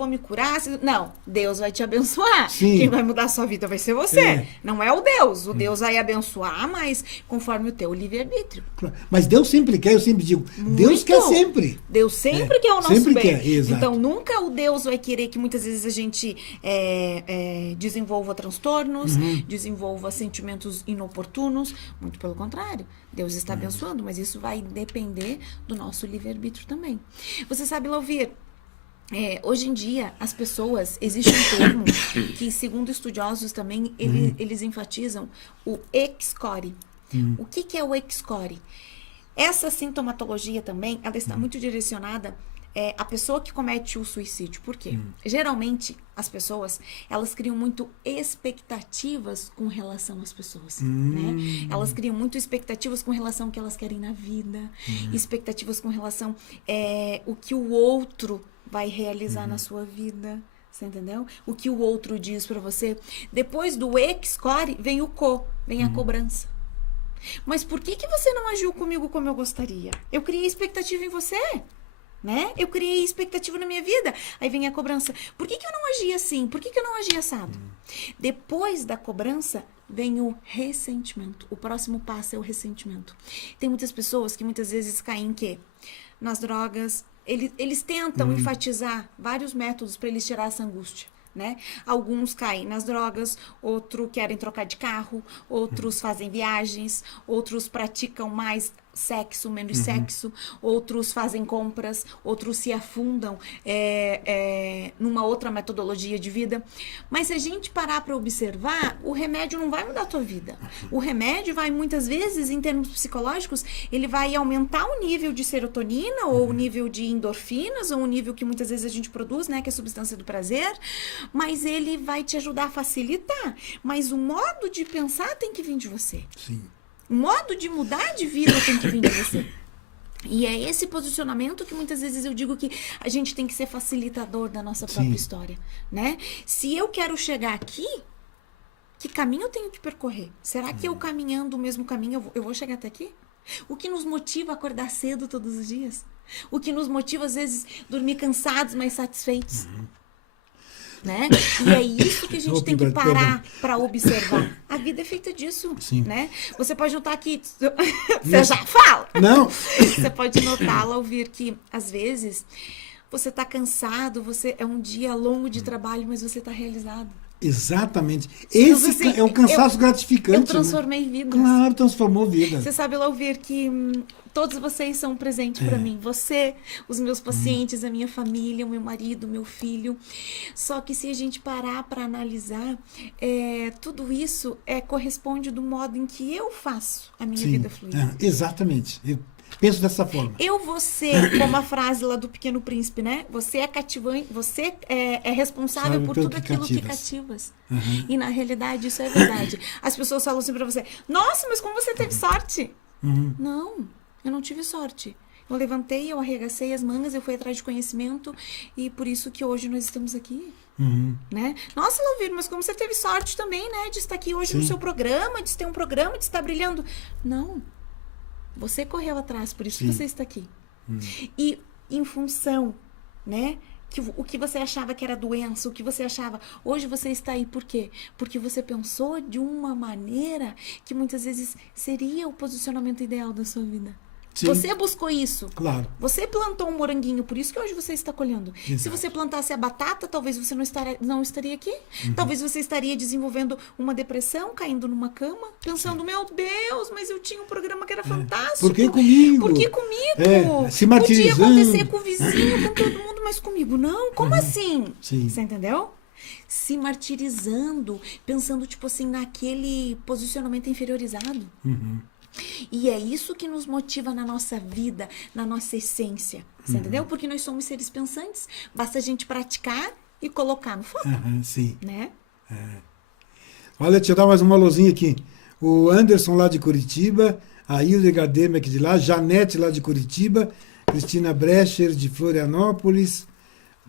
me curar. Não, Deus vai te abençoar. Sim. Quem vai mudar a sua vida vai ser você. Não é o Deus. O Deus vai abençoar, mas conforme o teu livre-arbítrio. Mas Deus sempre quer, eu sempre digo, Deus quer sempre. Deus sempre quer o nosso sempre bem. Quer, exato. Então, nunca o Deus vai querer que muitas vezes a gente desenvolva transtornos, desenvolva sentimentos inoportunos. Muito pelo contrário. Deus está abençoando, mas isso vai depender do nosso livre-arbítrio também. Você sabe, Louvir, hoje em dia, as pessoas, existe um termo que, segundo estudiosos também, eles enfatizam o ex-core. O que é o ex-core? Essa sintomatologia também, ela está muito direcionada a pessoa que comete o suicídio. Por quê? Geralmente, as pessoas, elas criam muito expectativas com relação às pessoas, né? Elas criam muito expectativas com relação ao que elas querem na vida, expectativas com relação o que o outro vai realizar na sua vida, você entendeu? O que o outro diz pra você. Depois do ex-core, vem o vem a cobrança. Mas por que você não agiu comigo como eu gostaria? Eu criei expectativa em você. né? Eu criei expectativa na minha vida. Aí vem a cobrança. Por que eu não agi assim? Por que eu não agi assado? Depois da cobrança, vem o ressentimento. O próximo passo é o ressentimento. Tem muitas pessoas que muitas vezes caem em quê? Nas drogas. Eles tentam enfatizar vários métodos para eles tirar essa angústia, né? Alguns caem nas drogas, outros querem trocar de carro, outros fazem viagens, outros praticam mais sexo, menos sexo, outros fazem compras, outros se afundam numa outra metodologia de vida. Mas se a gente parar para observar, o remédio não vai mudar a tua vida. O remédio vai, muitas vezes, em termos psicológicos, ele vai aumentar o nível de serotonina, ou o nível de endorfinas, ou o nível que muitas vezes a gente produz, né, que é a substância do prazer, mas ele vai te ajudar a facilitar. Mas o modo de pensar tem que vir de você. Sim. O modo de mudar de vida tem que vir de você. E é esse posicionamento que muitas vezes eu digo que a gente tem que ser facilitador da nossa própria história, né? Se eu quero chegar aqui, que caminho eu tenho que percorrer? Será que eu caminhando o mesmo caminho eu vou chegar até aqui? O que nos motiva a acordar cedo todos os dias? O que nos motiva, às vezes, dormir cansados, mas satisfeitos? Né? E é isso que a gente tem que parar para observar. A vida é feita disso, né? Você pode notar que... Você já fala? Não. Você pode notá-la, ouvir que, às vezes, você está cansado, é um dia longo de trabalho, mas você está realizado. Exatamente. Esse assim, é um cansaço gratificante. Eu transformei vidas. Claro, transformou vidas. Você sabe lá ouvir que todos vocês são presentes para mim. Você, os meus pacientes, a minha família, o meu marido, o meu filho. Só que se a gente parar para analisar, tudo isso corresponde do modo em que eu faço a minha vida fluir. Exatamente. Eu penso dessa forma. Eu vou ser, como a frase lá do Pequeno Príncipe, né? Você é cativante, você é responsável Sabe por pelo tudo que aquilo que cativas. E na realidade isso é verdade. As pessoas falam assim pra você: nossa, mas como você teve sorte? Não, eu não tive sorte. Eu levantei, eu arregacei as mangas, eu fui atrás de conhecimento e por isso que hoje nós estamos aqui. Né? Nossa, Lauvir, mas como você teve sorte também, né? De estar aqui hoje no seu programa, de ter um programa, de estar brilhando. Não. Você correu atrás, por isso que você está aqui. E em função, né? O que você achava que era doença, o que você achava... Hoje você está aí por quê? Porque você pensou de uma maneira que muitas vezes seria o posicionamento ideal da sua vida. Sim. Você buscou isso. Claro. Você plantou um moranguinho, por isso que hoje você está colhendo. Exato. Se você plantasse a batata, talvez você não estaria aqui. Talvez você estaria desenvolvendo uma depressão, caindo numa cama, pensando, meu Deus, mas eu tinha um programa que era fantástico. Por que comigo? Por que comigo? Se martirizando. Podia acontecer com o vizinho, com todo mundo, mas comigo não. Como assim? Sim. Você entendeu? Se martirizando, pensando, tipo assim, naquele posicionamento inferiorizado. E é isso que nos motiva na nossa vida, na nossa essência. Você entendeu? Porque nós somos seres pensantes. Basta a gente praticar e colocar no foco. Sim. Né? Olha, deixa eu dar mais uma luzinha aqui. O Anderson lá de Curitiba, a Hilda Demek de lá, Janete lá de Curitiba, Cristina Brecher de Florianópolis.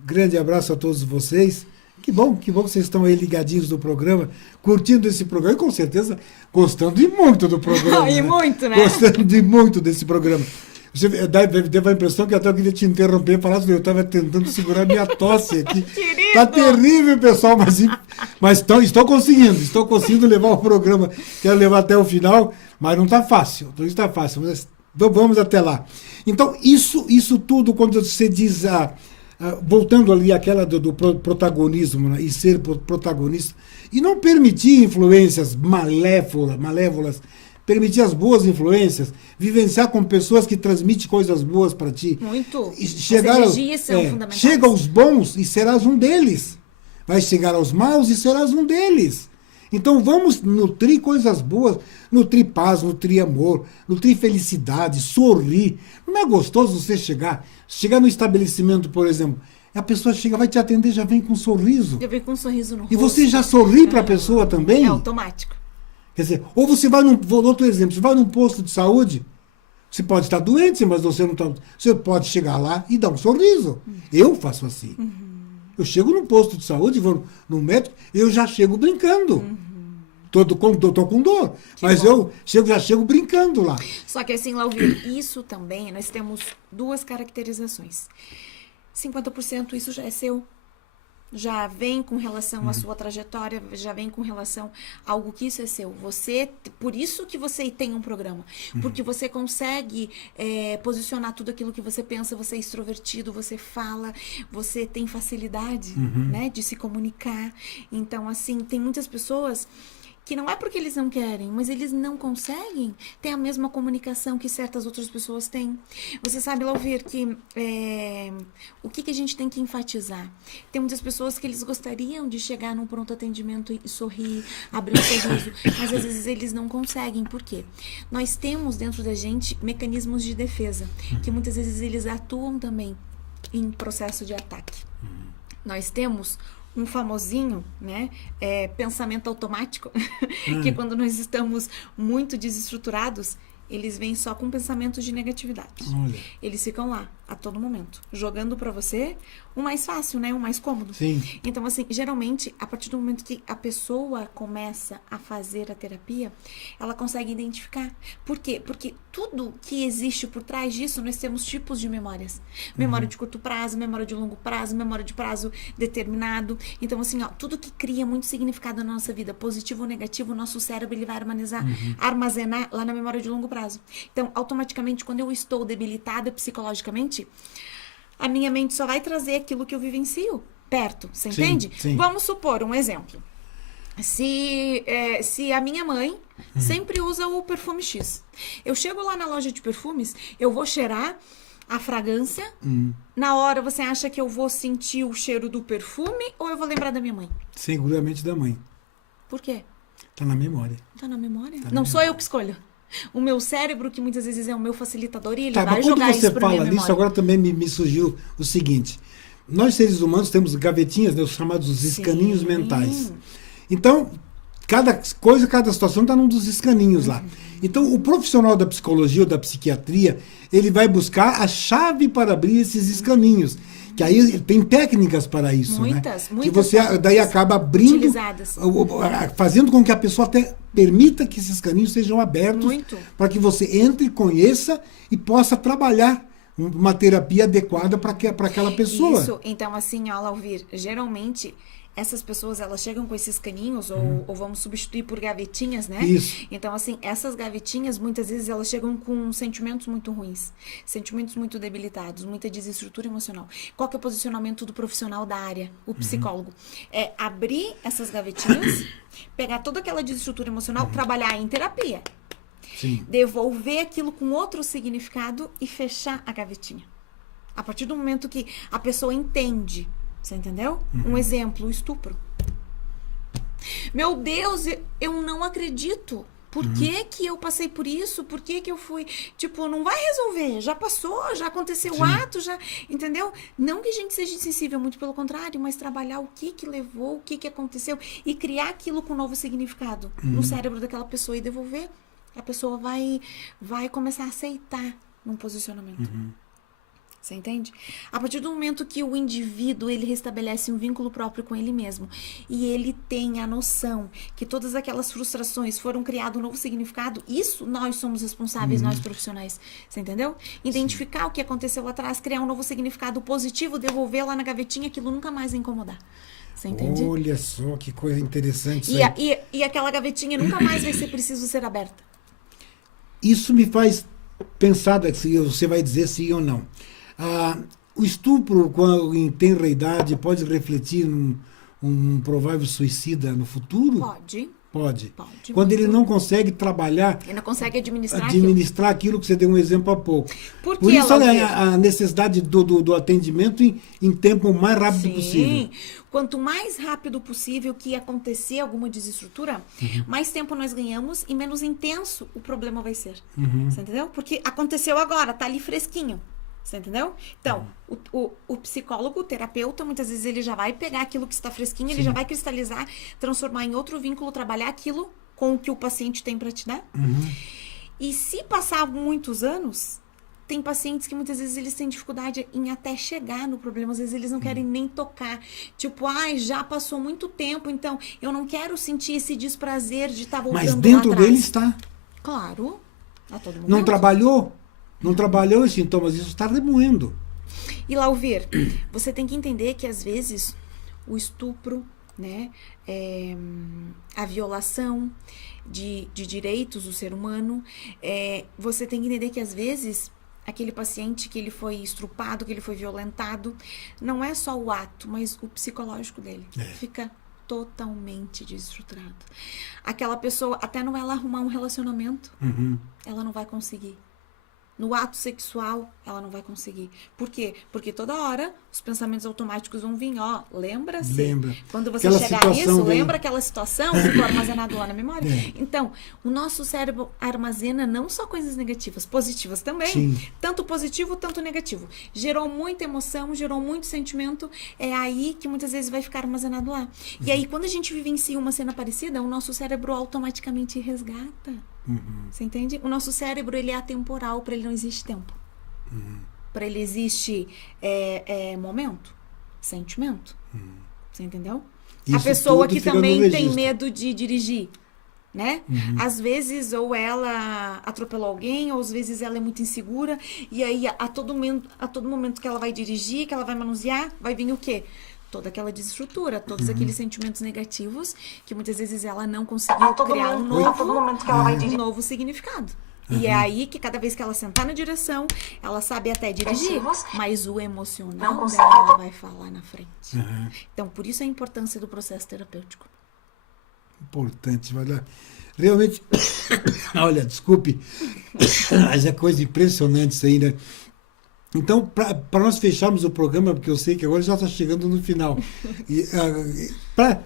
Grande abraço a todos vocês. Que bom que vocês estão aí ligadinhos no programa, curtindo esse programa e com certeza gostando de muito do programa. E muito, né? Gostando de muito desse programa. Você deu a impressão que até eu queria te interromper e falar, eu estava tentando segurar minha tosse aqui. Querido. Tá terrível, pessoal, mas estou conseguindo levar o programa, quero levar até o final, mas não está fácil, não está fácil, mas vamos até lá. Então, isso tudo, quando você diz... voltando ali àquela do protagonismo, né, e ser protagonista, e não permitir influências malévolas, permitir as boas influências, vivenciar com pessoas que transmitem coisas boas para ti. Muito. E as energias são fundamentais. Chega aos bons e serás um deles. Vai chegar aos maus e serás um deles. Então vamos nutrir coisas boas, nutrir paz, nutrir amor, nutrir felicidade, sorrir. Não é gostoso você chegar no estabelecimento, por exemplo, a pessoa chega, vai te atender, já vem com um sorriso. Já vem com um sorriso no rosto. E você já sorri para a pessoa também? É automático. Quer dizer, ou você vai outro exemplo, você vai num posto de saúde, você pode estar doente, mas você não está... Você pode chegar lá e dar um sorriso. Eu faço assim. Eu chego num posto de saúde, vou no médico, eu já chego brincando. Tô com dor. Mas bom. eu já chego brincando lá. Só que assim, Lauvir, isso também, nós temos duas caracterizações. 50% isso já é seu. Já vem com relação à sua trajetória, já vem com relação a algo que isso é seu. Por isso que você tem um programa. Porque você consegue posicionar tudo aquilo que você pensa, você é extrovertido, você fala, você tem facilidade, né, de se comunicar. Então, assim, tem muitas pessoas que não é porque eles não querem, mas eles não conseguem ter a mesma comunicação que certas outras pessoas têm. Você sabe, Lauvir, que o que a gente tem que enfatizar? Tem muitas pessoas que eles gostariam de chegar num pronto atendimento e sorrir, abrir um sorriso, mas às vezes eles não conseguem. Por quê? Nós temos dentro da gente mecanismos de defesa, que muitas vezes eles atuam também em processo de ataque. Nós temos um famosinho, né, pensamento automático, que quando nós estamos muito desestruturados, eles vêm só com pensamentos de negatividade. Olha. Eles ficam lá, a todo momento, jogando pra você o mais fácil, né, o mais cômodo. Sim. Então, assim, geralmente, a partir do momento que a pessoa começa a fazer a terapia, ela consegue identificar. Por quê? Porque tudo que existe por trás disso, nós temos tipos de memórias. Memória de curto prazo, memória de longo prazo, memória de prazo determinado. Então, assim, ó, tudo que cria muito significado na nossa vida, positivo ou negativo, o nosso cérebro ele vai armazenar lá na memória de longo prazo. Então, automaticamente, quando eu estou debilitada psicologicamente, a minha mente só vai trazer aquilo que eu vivencio perto, você entende? Sim. Vamos supor um exemplo. Se a minha mãe sempre usa o perfume X, eu chego lá na loja de perfumes, eu vou cheirar a fragrância, na hora você acha que eu vou sentir o cheiro do perfume ou eu vou lembrar da minha mãe? Seguramente da mãe. Por quê? Tá na memória. Tá na memória? Não sou eu que escolho. O meu cérebro, que muitas vezes é o meu facilitador, e ele vai mas jogar quando você isso pra minha fala nisso, memória. agora também me surgiu o seguinte. Nós, seres humanos, temos gavetinhas, né, os chamados escaninhos mentais. Então, cada situação está num dos escaninhos lá. Então, o profissional da psicologia ou da psiquiatria, ele vai buscar a chave para abrir esses escaninhos. Que aí tem técnicas para isso, Muitas que você daí acaba abrindo, utilizadas. fazendo com que a pessoa até permita que esses caminhos sejam abertos para que você entre, conheça e possa trabalhar uma terapia adequada para aquela pessoa. Isso, então assim, ó, Lauvir, geralmente essas pessoas, elas chegam com esses caninhos, ou vamos substituir por gavetinhas, né? Isso. Então, assim, essas gavetinhas, muitas vezes, elas chegam com sentimentos muito ruins, sentimentos muito debilitados, muita desestrutura emocional. Qual que é o posicionamento do profissional da área, o psicólogo? É abrir essas gavetinhas, pegar toda aquela desestrutura emocional, trabalhar em terapia. Sim. Devolver aquilo com outro significado e fechar a gavetinha. A partir do momento que a pessoa entende. Você entendeu? Um exemplo, o estupro. Meu Deus, eu não acredito. Por que que eu passei por isso? Por que que eu fui... Tipo, não vai resolver. Já passou, já aconteceu o ato, já... Entendeu? Não que a gente seja insensível, muito pelo contrário, mas trabalhar o que que levou, o que que aconteceu e criar aquilo com novo significado no cérebro daquela pessoa e devolver. A pessoa vai começar a aceitar num posicionamento. Você entende? A partir do momento que o indivíduo, ele restabelece um vínculo próprio com ele mesmo e ele tem a noção que todas aquelas frustrações foram criado um novo significado, isso nós somos responsáveis, nós profissionais. Você entendeu? Identificar o que aconteceu lá atrás, criar um novo significado positivo, devolver lá na gavetinha, aquilo nunca mais vai incomodar. Você entende? Olha só que coisa interessante. E aquela gavetinha nunca mais vai ser preciso ser aberta. Isso me faz pensar se você vai dizer sim ou não. O estupro, quando em tenra idade, pode refletir um provável suicida no futuro? Pode. Quando ele não consegue trabalhar... Ele não consegue administrar aquilo que você deu um exemplo há pouco. Por que isso a necessidade do atendimento em tempo mais rápido possível. Quanto mais rápido possível que acontecer alguma desestrutura, mais tempo nós ganhamos e menos intenso o problema vai ser. Você entendeu? Porque aconteceu agora, tá ali fresquinho. Você entendeu? Então, o psicólogo, o terapeuta, muitas vezes ele já vai pegar aquilo que está fresquinho, ele já vai cristalizar, transformar em outro vínculo, trabalhar aquilo com o que o paciente tem para te dar. E se passar muitos anos, tem pacientes que muitas vezes eles têm dificuldade em até chegar no problema, às vezes eles não querem nem tocar. Tipo, já passou muito tempo, então eu não quero sentir esse desprazer de estar voltando Mas dentro lá atrás. dele está. Claro, a todo momento. Não trabalhou? Não trabalhou os sintomas, isso está remoendo. E Lauvir, você tem que entender que às vezes o estupro, né, a violação de direitos do ser humano, você tem que entender que às vezes aquele paciente que ele foi estrupado, que ele foi violentado, não é só o ato, mas o psicológico dele fica totalmente desestruturado. Aquela pessoa, até não ela arrumar um relacionamento, ela não vai conseguir. No ato sexual, ela não vai conseguir. Por quê? Porque toda hora os pensamentos automáticos vão vir, lembra-se? Lembra. Quando você Aquela chegar nisso, vem. lembra aquela situação? Ficou armazenado lá na memória? Então, o nosso cérebro armazena não só coisas negativas, positivas também. Sim. Tanto positivo, tanto negativo. Gerou muita emoção, gerou muito sentimento, é aí que muitas vezes vai ficar armazenado lá. E aí, quando a gente vivencia uma cena parecida, o nosso cérebro automaticamente resgata. Você entende? O nosso cérebro, ele é atemporal, para ele não existe tempo. Para ele existe momento, sentimento. Você entendeu? Isso a pessoa tudo que fica no também tem registro. medo de dirigir, né? Às vezes, ou ela atropelou alguém, ou às vezes ela é muito insegura, e aí a todo momento que ela vai dirigir, que ela vai manusear, vai vir o quê? Toda aquela desestrutura, todos aqueles sentimentos negativos que muitas vezes ela não conseguiu criar um novo significado. E é aí que cada vez que ela sentar na direção, ela sabe até dirigir, mas o emocional dela ela vai falar na frente. Então, por isso a importância do processo terapêutico. Importante, mas realmente, olha, desculpe, mas é coisa impressionante isso aí, né? Então, para nós fecharmos o programa, porque eu sei que agora já está chegando no final, para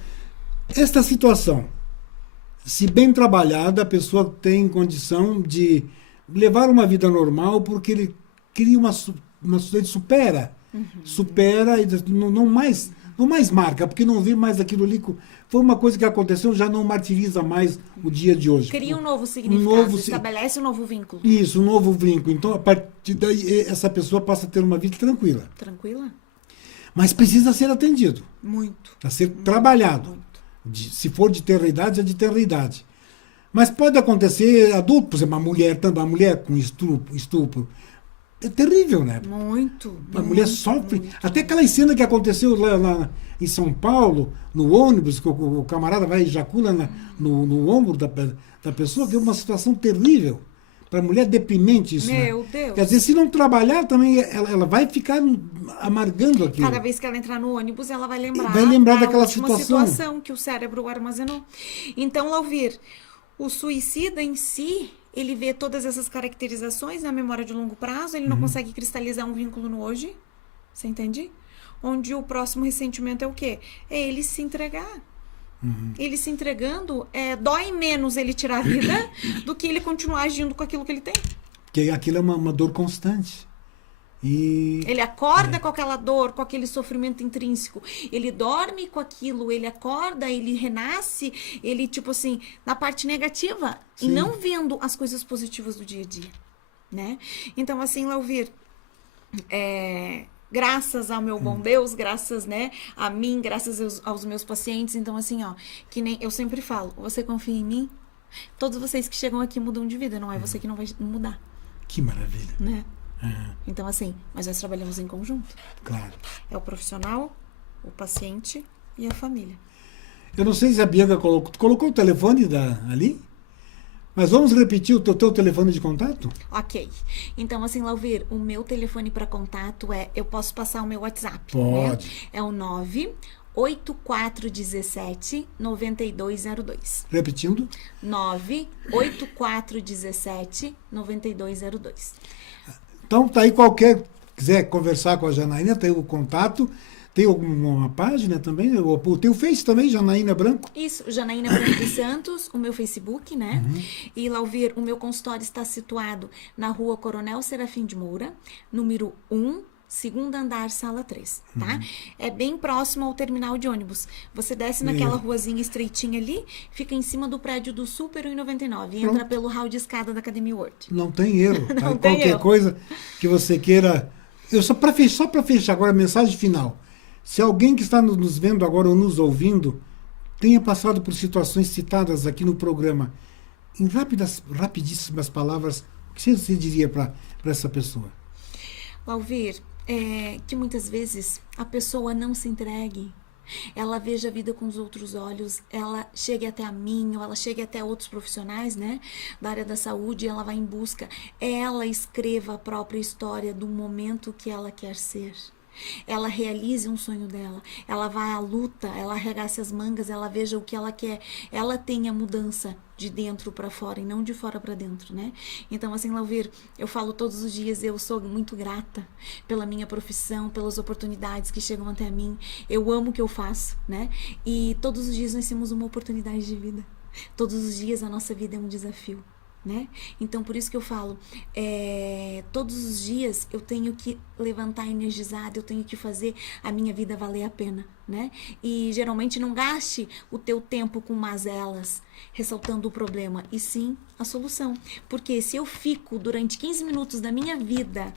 esta situação, se bem trabalhada, a pessoa tem condição de levar uma vida normal, porque ele cria ele supera e não mais marca, porque não vê mais aquilo ali. Foi uma coisa que aconteceu, já não martiriza mais o dia de hoje. Cria um novo significado, estabelece um novo vínculo. Isso, um novo vínculo. Então, a partir daí, essa pessoa passa a ter uma vida tranquila. Tranquila? Mas precisa ser atendido. Muito. Para ser trabalhado. Se for de ter idade, é de ter idade. Mas pode acontecer adulto, por exemplo, uma mulher com estupro. É terrível, né? Muito. A mulher sofre. Até aquela cena que aconteceu lá em São Paulo, no ônibus, que o camarada vai e ejacula no ombro da pessoa, que é uma situação terrível. Para a mulher, deprimente isso. Meu né? Deus. Quer dizer, se não trabalhar também, ela vai ficar amargando aquilo. Cada vez que ela entrar no ônibus, ela vai lembrar daquela última situação. situação que o cérebro armazenou. Então, Lauvir, o suicida em si, ele vê todas essas caracterizações na memória de longo prazo, ele não consegue cristalizar um vínculo no hoje, você entende? Onde o próximo ressentimento é o quê? É ele se entregar. Ele se entregando, dói menos ele tirar a vida do que ele continuar agindo com aquilo que ele tem. Porque aquilo é uma dor constante. Ele acorda com aquela dor, com aquele sofrimento intrínseco. Ele dorme com aquilo, ele acorda, ele renasce, ele, tipo assim, na parte negativa. Sim. E não vendo as coisas positivas do dia a dia, né? Então, assim, Lauvir, graças ao meu bom Deus, graças, né, a mim, graças aos meus pacientes. Então, assim, que nem eu sempre falo, você confia em mim? Todos vocês que chegam aqui mudam de vida, não é você que não vai mudar. Que maravilha. Né? Então, assim, mas nós trabalhamos em conjunto. Claro. É o profissional, o paciente e a família. Eu não sei se a Bianca colocou o telefone ali, mas vamos repetir o teu telefone de contato? Ok. Então, assim, Lauvir, o meu telefone para contato eu posso passar o meu WhatsApp. Pode. Né? É o 98417-9202. Repetindo? 98417-9202. Então, tá aí quiser conversar com a Janaína, tem o contato. Tem alguma página também? Tem o Face também, Janaína Branco? Isso, Janaína Branco dos Santos, o meu Facebook, né? E, Lauvir, o meu consultório está situado na rua Coronel Serafim de Moura, número 1, segundo andar, sala 3, tá? É bem próximo ao terminal de ônibus. Você desce naquela ruazinha estreitinha ali, fica em cima do prédio do Super 1,99 e entra pelo hall de escada da Academia World. Não tem erro. Não Aí, tem qualquer erro. coisa que você queira... Só para fechar agora a mensagem final. Se alguém que está nos vendo agora ou nos ouvindo tenha passado por situações citadas aqui no programa, em rapidíssimas palavras, o que você diria para essa pessoa? Alvir, que muitas vezes a pessoa não se entregue, ela veja a vida com os outros olhos, ela chegue até a mim, ou ela chegue até outros profissionais, né, da área da saúde, ela vai em busca, ela escreva a própria história do momento que ela quer ser. Ela realize um sonho dela, ela vai à luta, ela arregace as mangas, ela veja o que ela quer, ela tenha mudança de dentro para fora e não de fora para dentro, né? Então, assim, Lauvir, eu falo todos os dias, eu sou muito grata pela minha profissão, pelas oportunidades que chegam até mim, eu amo o que eu faço, né? E todos os dias nós temos uma oportunidade de vida, todos os dias a nossa vida é um desafio, né? Então, por isso que eu falo, todos os dias eu tenho que levantar energizada, eu tenho que fazer a minha vida valer a pena, né? E geralmente não gaste o teu tempo com mazelas, ressaltando o problema, e sim a solução. Porque se eu fico durante 15 minutos da minha vida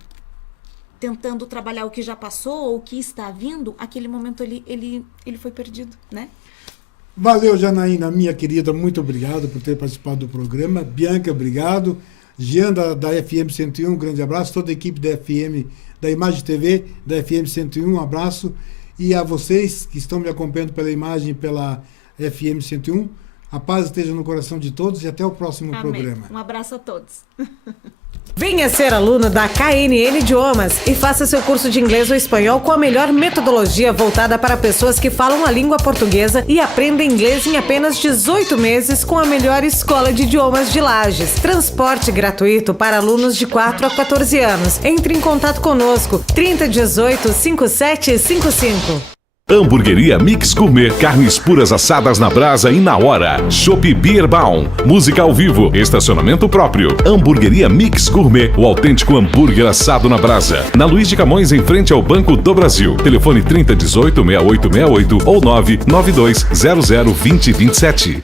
tentando trabalhar o que já passou ou o que está vindo, aquele momento ele foi perdido, né? Valeu, Janaína, minha querida, muito obrigado por ter participado do programa. Bianca, obrigado. Jean, da FM 101, um grande abraço. Toda a equipe da FM, da Imagem TV, da FM 101, um abraço. E a vocês que estão me acompanhando pela imagem, pela FM 101, a paz esteja no coração de todos e até o próximo programa. Um abraço a todos. Venha ser aluno da KNN Idiomas e faça seu curso de inglês ou espanhol com a melhor metodologia voltada para pessoas que falam a língua portuguesa e aprendem inglês em apenas 18 meses com a melhor escola de idiomas de Lages. Transporte gratuito para alunos de 4 a 14 anos. Entre em contato conosco, 3018 5755. Hamburgueria Mix Gourmet, carnes puras assadas na brasa e na hora. Chopp Bierbaum, música ao vivo, estacionamento próprio. Hamburgueria Mix Gourmet, o autêntico hambúrguer assado na brasa. Na Luiz de Camões, em frente ao Banco do Brasil. Telefone 3018-6868 ou 992002027.